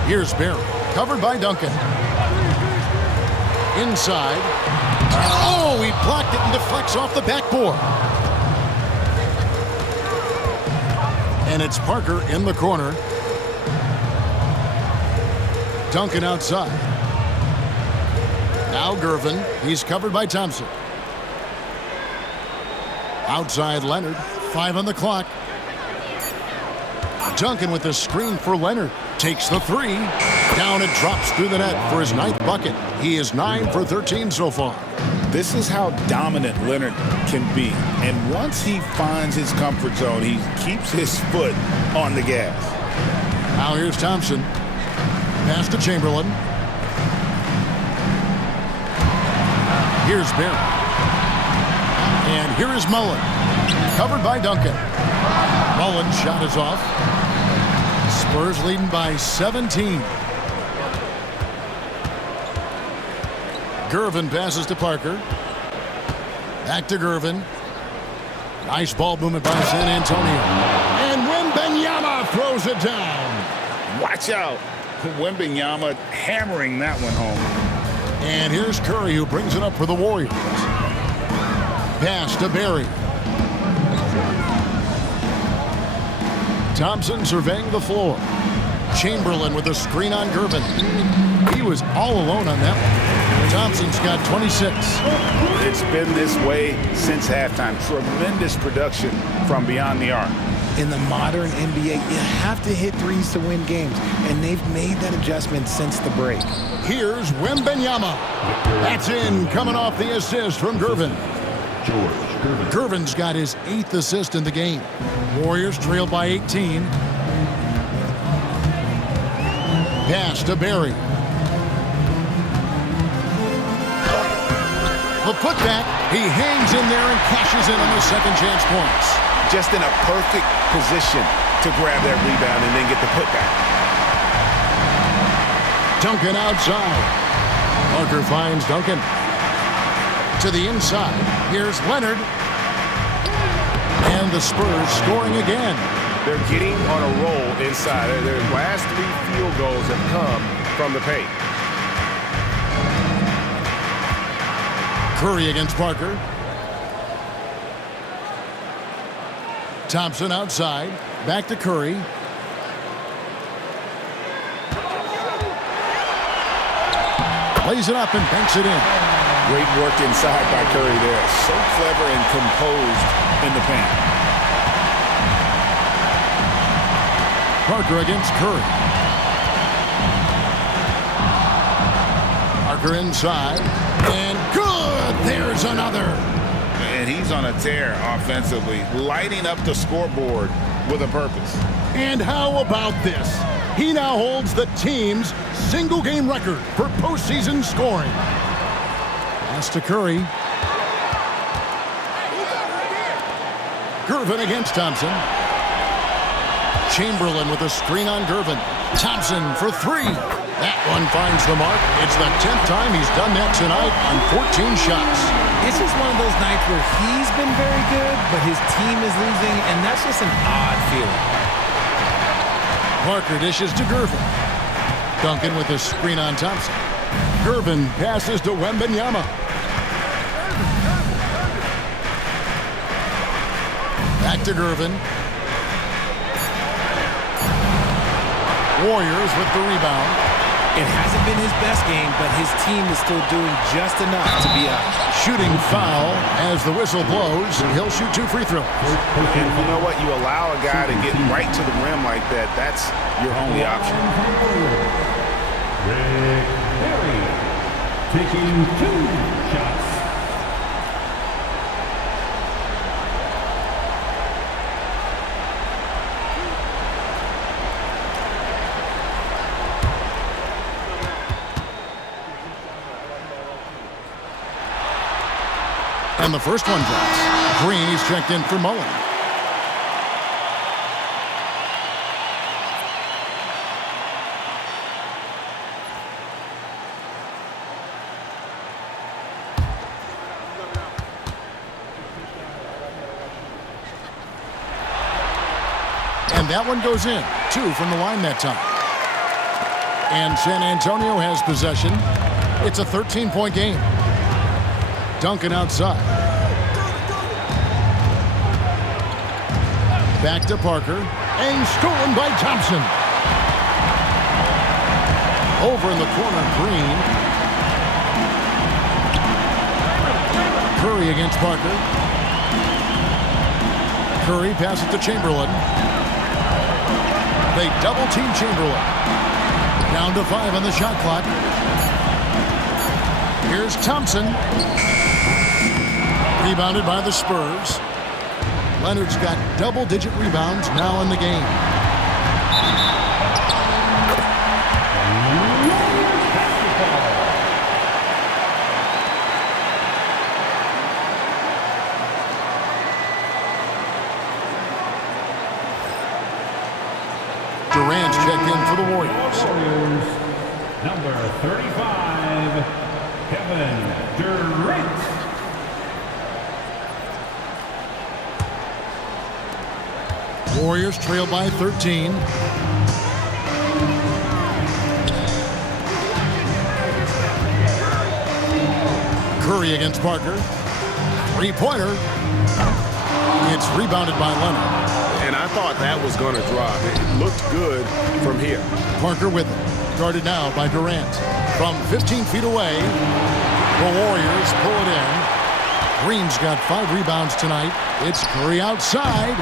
Here's Barry. Covered by Duncan. Inside. Oh, he blocked it and deflects off the backboard. And it's Parker in the corner. Duncan outside. Now Gervin. He's covered by Thompson. Outside Leonard. 5 on the clock. Duncan with the screen for Leonard. Takes the 3. Down it drops through the net for his 9th bucket. He is 9 for 13 so far. This is how dominant Leonard can be. And once he finds his comfort zone, he keeps his foot on the gas. Now here's Thompson. Pass to Chamberlain. Here's Barry. And here is Mullen. Covered by Duncan. Mullen's shot is off. Spurs leading by 17. Gervin passes to Parker. Back to Gervin. Nice ball movement by San Antonio. And Wembanyama throws it down. Watch out. Wembanyama hammering that one home. And here's Curry, who brings it up for the Warriors. Pass to Barry. Thompson surveying the floor. Chamberlain with a screen on Gervin. He was all alone on that one. Thompson's got 26. It's been this way since halftime. Tremendous production from beyond the arc. In the modern NBA, you have to hit threes to win games, and they've made that adjustment since the break. Here's Wembanyama. That's in, coming off the assist from Gervin. Gervin's got his 8th assist in the game. Warriors trail by 18. Pass to Barry. The putback, he hangs in there and cashes in on those second chance points. Just in a perfect position to grab that rebound and then get the putback. Duncan outside. Parker finds Duncan. To the inside. Here's Leonard. And the Spurs scoring again. They're getting on a roll inside. Their last 3 field goals have come from the paint. Curry against Parker. Thompson outside. Back to Curry. Plays it up and banks it in. Great work inside by Curry there. So clever and composed in the paint. Parker against Curry. Parker inside. And good! There's another. And he's on a tear offensively, lighting up the scoreboard with a purpose. And how about this? He now holds the team's single-game record for postseason scoring. Pass to Curry. Gervin against Thompson. Chamberlain with a screen on Gervin. Thompson for 3. That one finds the mark. It's the 10th time he's done that tonight on 14 shots. It's just one of those nights where he's been very good, but his team is losing, and that's just an odd feeling. Parker dishes to Gervin. Duncan with a screen on Thompson. Gervin passes to Wembanyama. Back to Gervin. Warriors with the rebound. It hasn't been his best game, but his team is still doing just enough to be up. Shooting foul as the whistle blows. He'll shoot 2 free throws. And you know what? You allow a guy to get right to the rim like that. That's your only option. Rick Barry taking 2 shots. And the first one drops. Green, he's checked in for Mullen. And that one goes in. 2 from the line that time. And San Antonio has possession. It's a 13-point game. Duncan outside. Back to Parker. And stolen by Thompson. Over in the corner, Green. Curry against Parker. Curry passes to Chamberlain. They double-team Chamberlain. Down to 5 on the shot clock. Here's Thompson. Rebounded by the Spurs. Leonard's got double-digit rebounds now in the game. Durant's checked in for the Warriors. Number 35, Kevin Durant. Warriors trail by 13. Curry against Parker. Three-pointer. It's rebounded by Leonard. And I thought that was going to drop. It looked good from here. Parker with it. Guarded now by Durant. From 15 feet away, the Warriors pull it in. Green's got 5 rebounds tonight. It's Curry outside.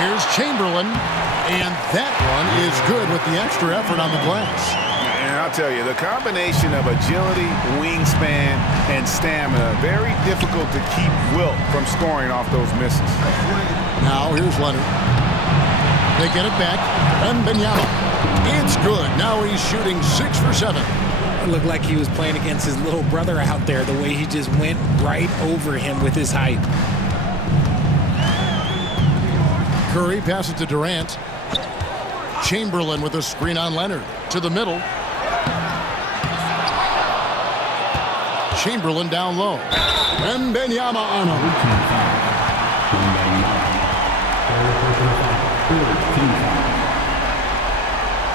Here's Chamberlain. And that one is good with the extra effort on the glass. And I'll tell you, the combination of agility, wingspan, and stamina, very difficult to keep Wilt from scoring off those misses. Now here's Leonard. They get it back. Wembanyama. It's good. Now he's shooting 6 for 7. It looked like he was playing against his little brother out there, the way he just went right over him with his height. Curry passes to Durant. Chamberlain with a screen on Leonard. To the middle. Chamberlain down low. Wembanyama on him.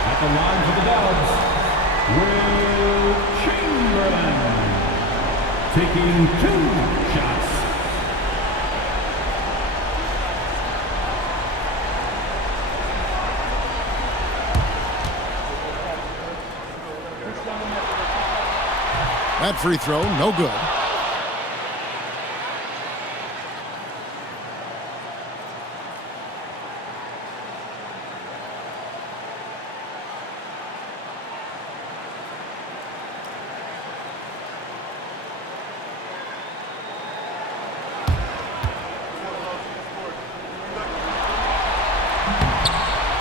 At the line for the Dubs, Will Chamberlain, taking 2 shots. That free throw, no good.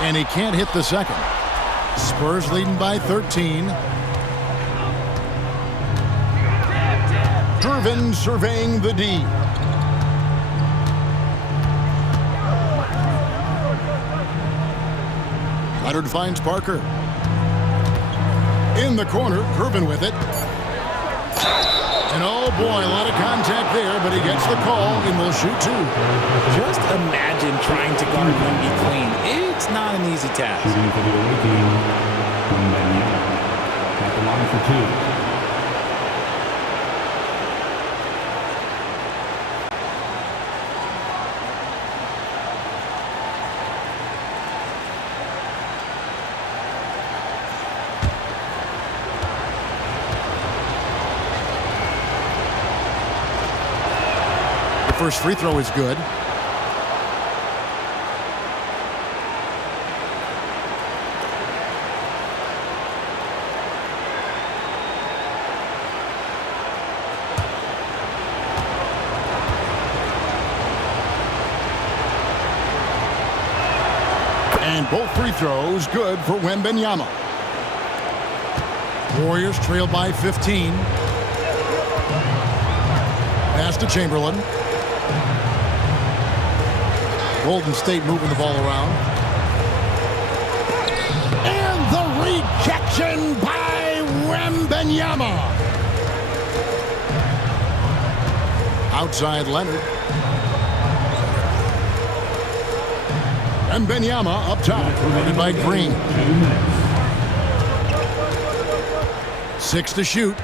And he can't hit the second. Spurs leading by 13. Irvin surveying the D. Leonard finds Parker. In the corner, Irvin with it. And oh boy, a lot of contact there, but he gets the call and will shoot 2. Just imagine trying to guard Wemby clean. It's not an easy task. Shooting for the away team, Wembanyama. At the line for 2. First free throw is good. And both free throws good for Wembanyama. Warriors trail by 15. Pass to Chamberlain. Golden State moving the ball around. And the rejection by Wembanyama. Outside Leonard. Wembanyama up top. Guarded by Green. 6 to shoot.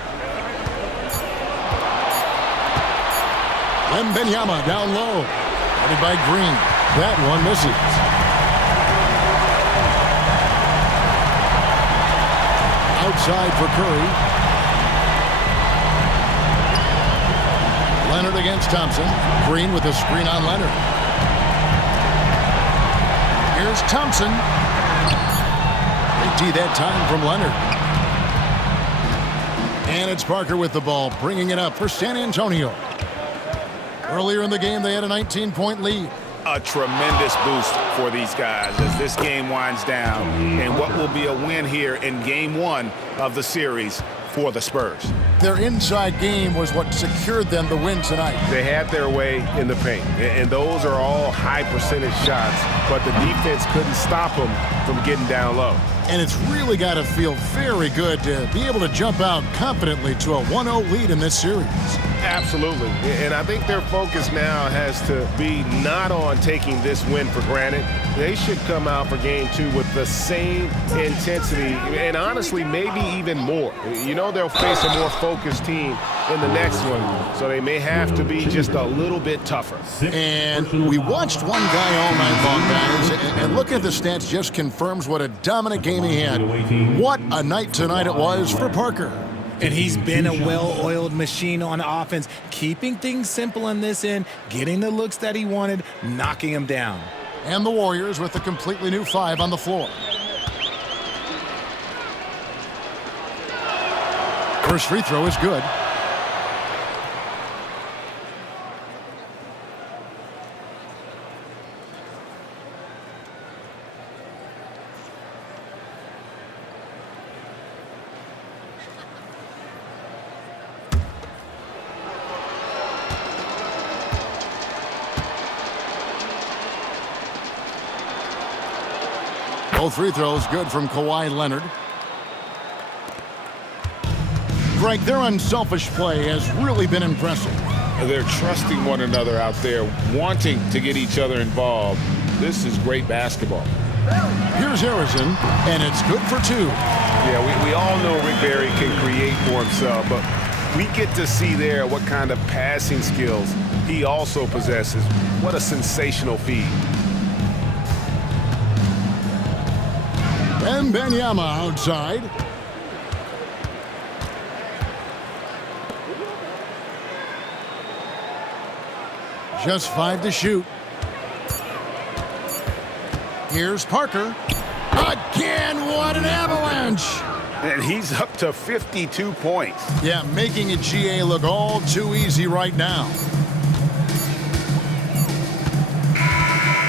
Wembanyama down low. Guarded by Green. That one misses. Outside for Curry. Leonard against Thompson. Green with a screen on Leonard. Here's Thompson. Big T that time from Leonard. And it's Parker with the ball, bringing it up for San Antonio. Earlier in the game, they had a 19-point lead. A tremendous boost for these guys as this game winds down, and what will be a win here in game 1 of the series for the Spurs. Their inside game was what secured them the win tonight. They had their way in the paint, and those are all high percentage shots, but the defense couldn't stop them from getting down low. And it's really got to feel very good to be able to jump out confidently to a 1-0 lead in this series. Absolutely, and I think their focus now has to be not on taking this win for granted. They should come out for game 2 with the same intensity, and honestly, maybe even more. You know, they'll face a more focused team in the next one, so they may have to be just a little bit tougher. And we watched one guy all night long, guys, and looking at the stats just confirms what a dominant game he had. What a night tonight it was for Parker. And he's been a well-oiled machine on offense, keeping things simple on this end, getting the looks that he wanted, knocking him down. And the Warriors with a completely new 5 on the floor. First free throw is good. Both free throws good from Kawhi Leonard. Greg, their unselfish play has really been impressive. They're trusting one another out there, wanting to get each other involved. This is great basketball. Here's Harrison, and it's good for 2. Yeah, we all know Rick Barry can create for himself, but we get to see there what kind of passing skills he also possesses. What a sensational feed. And Benyama outside. Just 5 to shoot. Here's Parker. Again, what an avalanche! And he's up to 52 points. Yeah, making a GA look all too easy right now.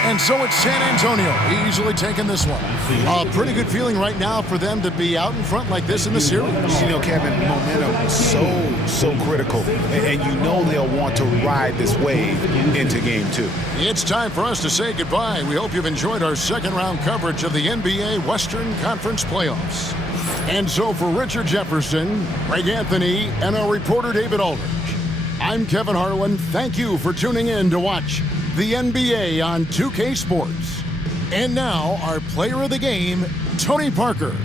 And so it's San Antonio easily taking this one. A pretty good feeling right now for them to be out in front like this in the series. You know, Kevin, momentum so critical. And you know they'll want to ride this wave into game 2. It's time for us to say goodbye. We hope you've enjoyed our second round coverage of the NBA Western Conference Playoffs. And so for Richard Jefferson, Greg Anthony, and our reporter David Aldridge, I'm Kevin Harlan. Thank you for tuning in to watch the NBA on 2K Sports. And now, our player of the game, Tony Parker.